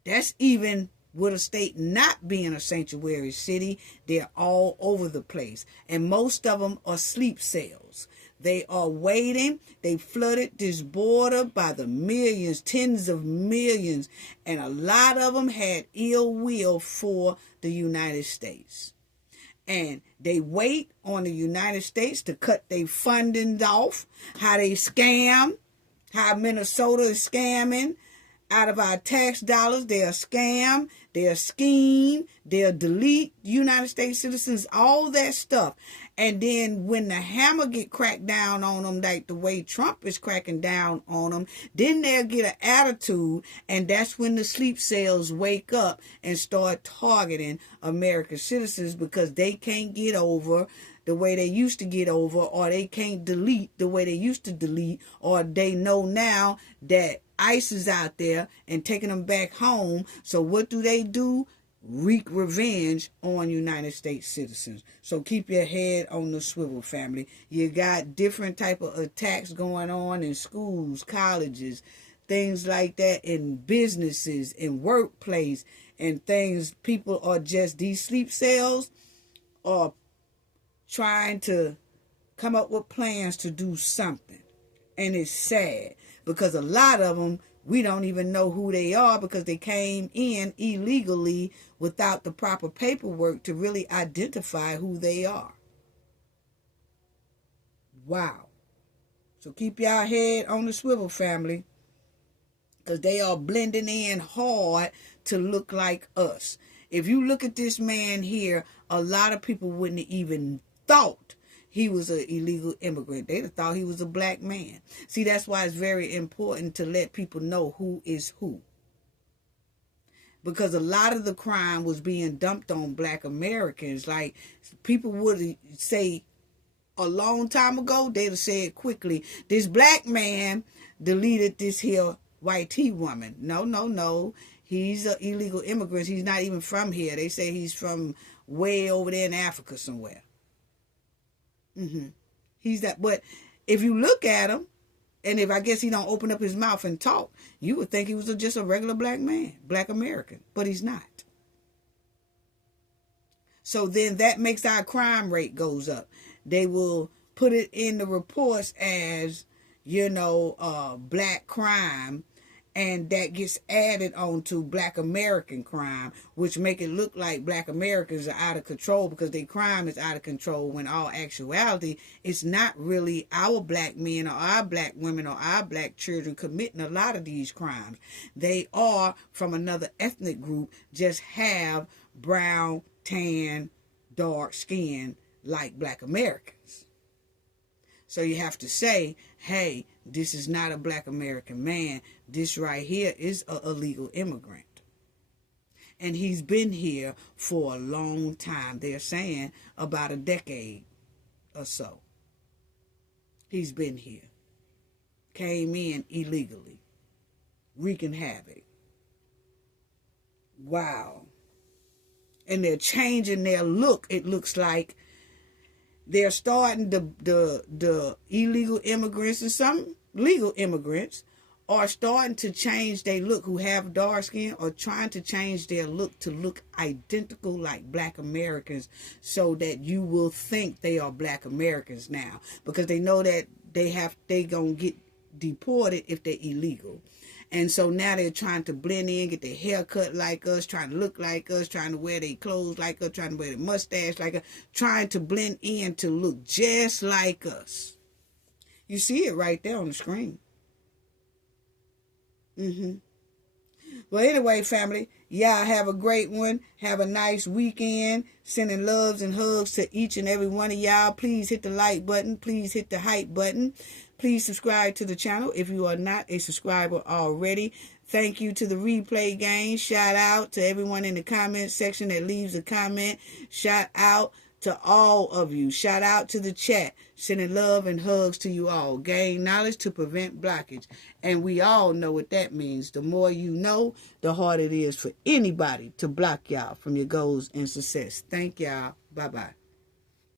That's even with a state not being a sanctuary city. They're all over the place. And most of them are sleep cells. They are waiting. They flooded this border by the millions, tens of millions. And a lot of them had ill will for the United States. And they wait on the United States to cut their funding off. How they scam. How Minnesota is scamming. Out of our tax dollars, they'll scam, they'll scheme, they'll delete United States citizens, all that stuff. And then when the hammer get cracked down on them, like the way Trump is cracking down on them, then they'll get an attitude, and that's when the sleep cells wake up and start targeting American citizens because they can't get over the way they used to get over, or they can't delete the way they used to delete, or they know now that ICE is out there and taking them back home. So what do? Wreak revenge on United States citizens. So keep your head on the swivel, family. You got different type of attacks going on in schools, colleges, things like that, in businesses, in workplace, and things. People are just, these sleep cells are trying to come up with plans to do something. And it's sad because a lot of them, we don't even know who they are because they came in illegally without the proper paperwork to really identify who they are. Wow. So keep your head on the swivel, family, because they are blending in hard to look like us. If you look at this man here, a lot of people wouldn't have even thought he was an illegal immigrant. They'd have thought he was a black man. See, that's why it's very important to let people know who is who. Because a lot of the crime was being dumped on black Americans. Like, people would say a long time ago, they'd have said quickly, this black man deleted this here white tea woman. No. He's an illegal immigrant. He's not even from here. They say he's from way over there in Africa somewhere. He's that. But if you look at him, and if I guess he don't open up his mouth and talk, you would think he was just a regular black man, black American, but he's not. So then that makes our crime rate goes up. They will put it in the reports as, black crime, and that gets added on to black American crime, which make it look like black Americans are out of control because their crime is out of control, when all actuality, it's not really our black men or our black women or our black children committing a lot of these crimes. They are from another ethnic group, just have brown, tan, dark skin like black Americans. So you have to say, hey, this is not a black American man. This right here is an illegal immigrant. And he's been here for a long time. They're saying about a decade or so. He's been here. Came in illegally. Wreaking havoc. Wow. And they're changing their look, it looks like. They're starting the illegal immigrants, and some legal immigrants are starting to change their look, who have dark skin, or trying to change their look to look identical like black Americans, so that you will think they are black Americans now, because they know that they gonna get deported if they're illegal. And so now they're trying to blend in, get their hair cut like us, trying to look like us, trying to wear their clothes like us, trying to wear their mustache like us, trying to blend in to look just like us. You see it right there on the screen. Well, anyway, family, y'all have a great one. Have a nice weekend. Sending loves and hugs to each and every one of y'all. Please hit the like button. Please hit the hype button. Please subscribe to the channel if you are not a subscriber already. Thank you to the replay gang. Shout out to everyone in the comment section that leaves a comment. Shout out to all of you. Shout out to the chat. Sending love and hugs to you all. Gain knowledge to prevent blockage. And we all know what that means. The more you know, the harder it is for anybody to block y'all from your goals and success. Thank y'all. Bye-bye.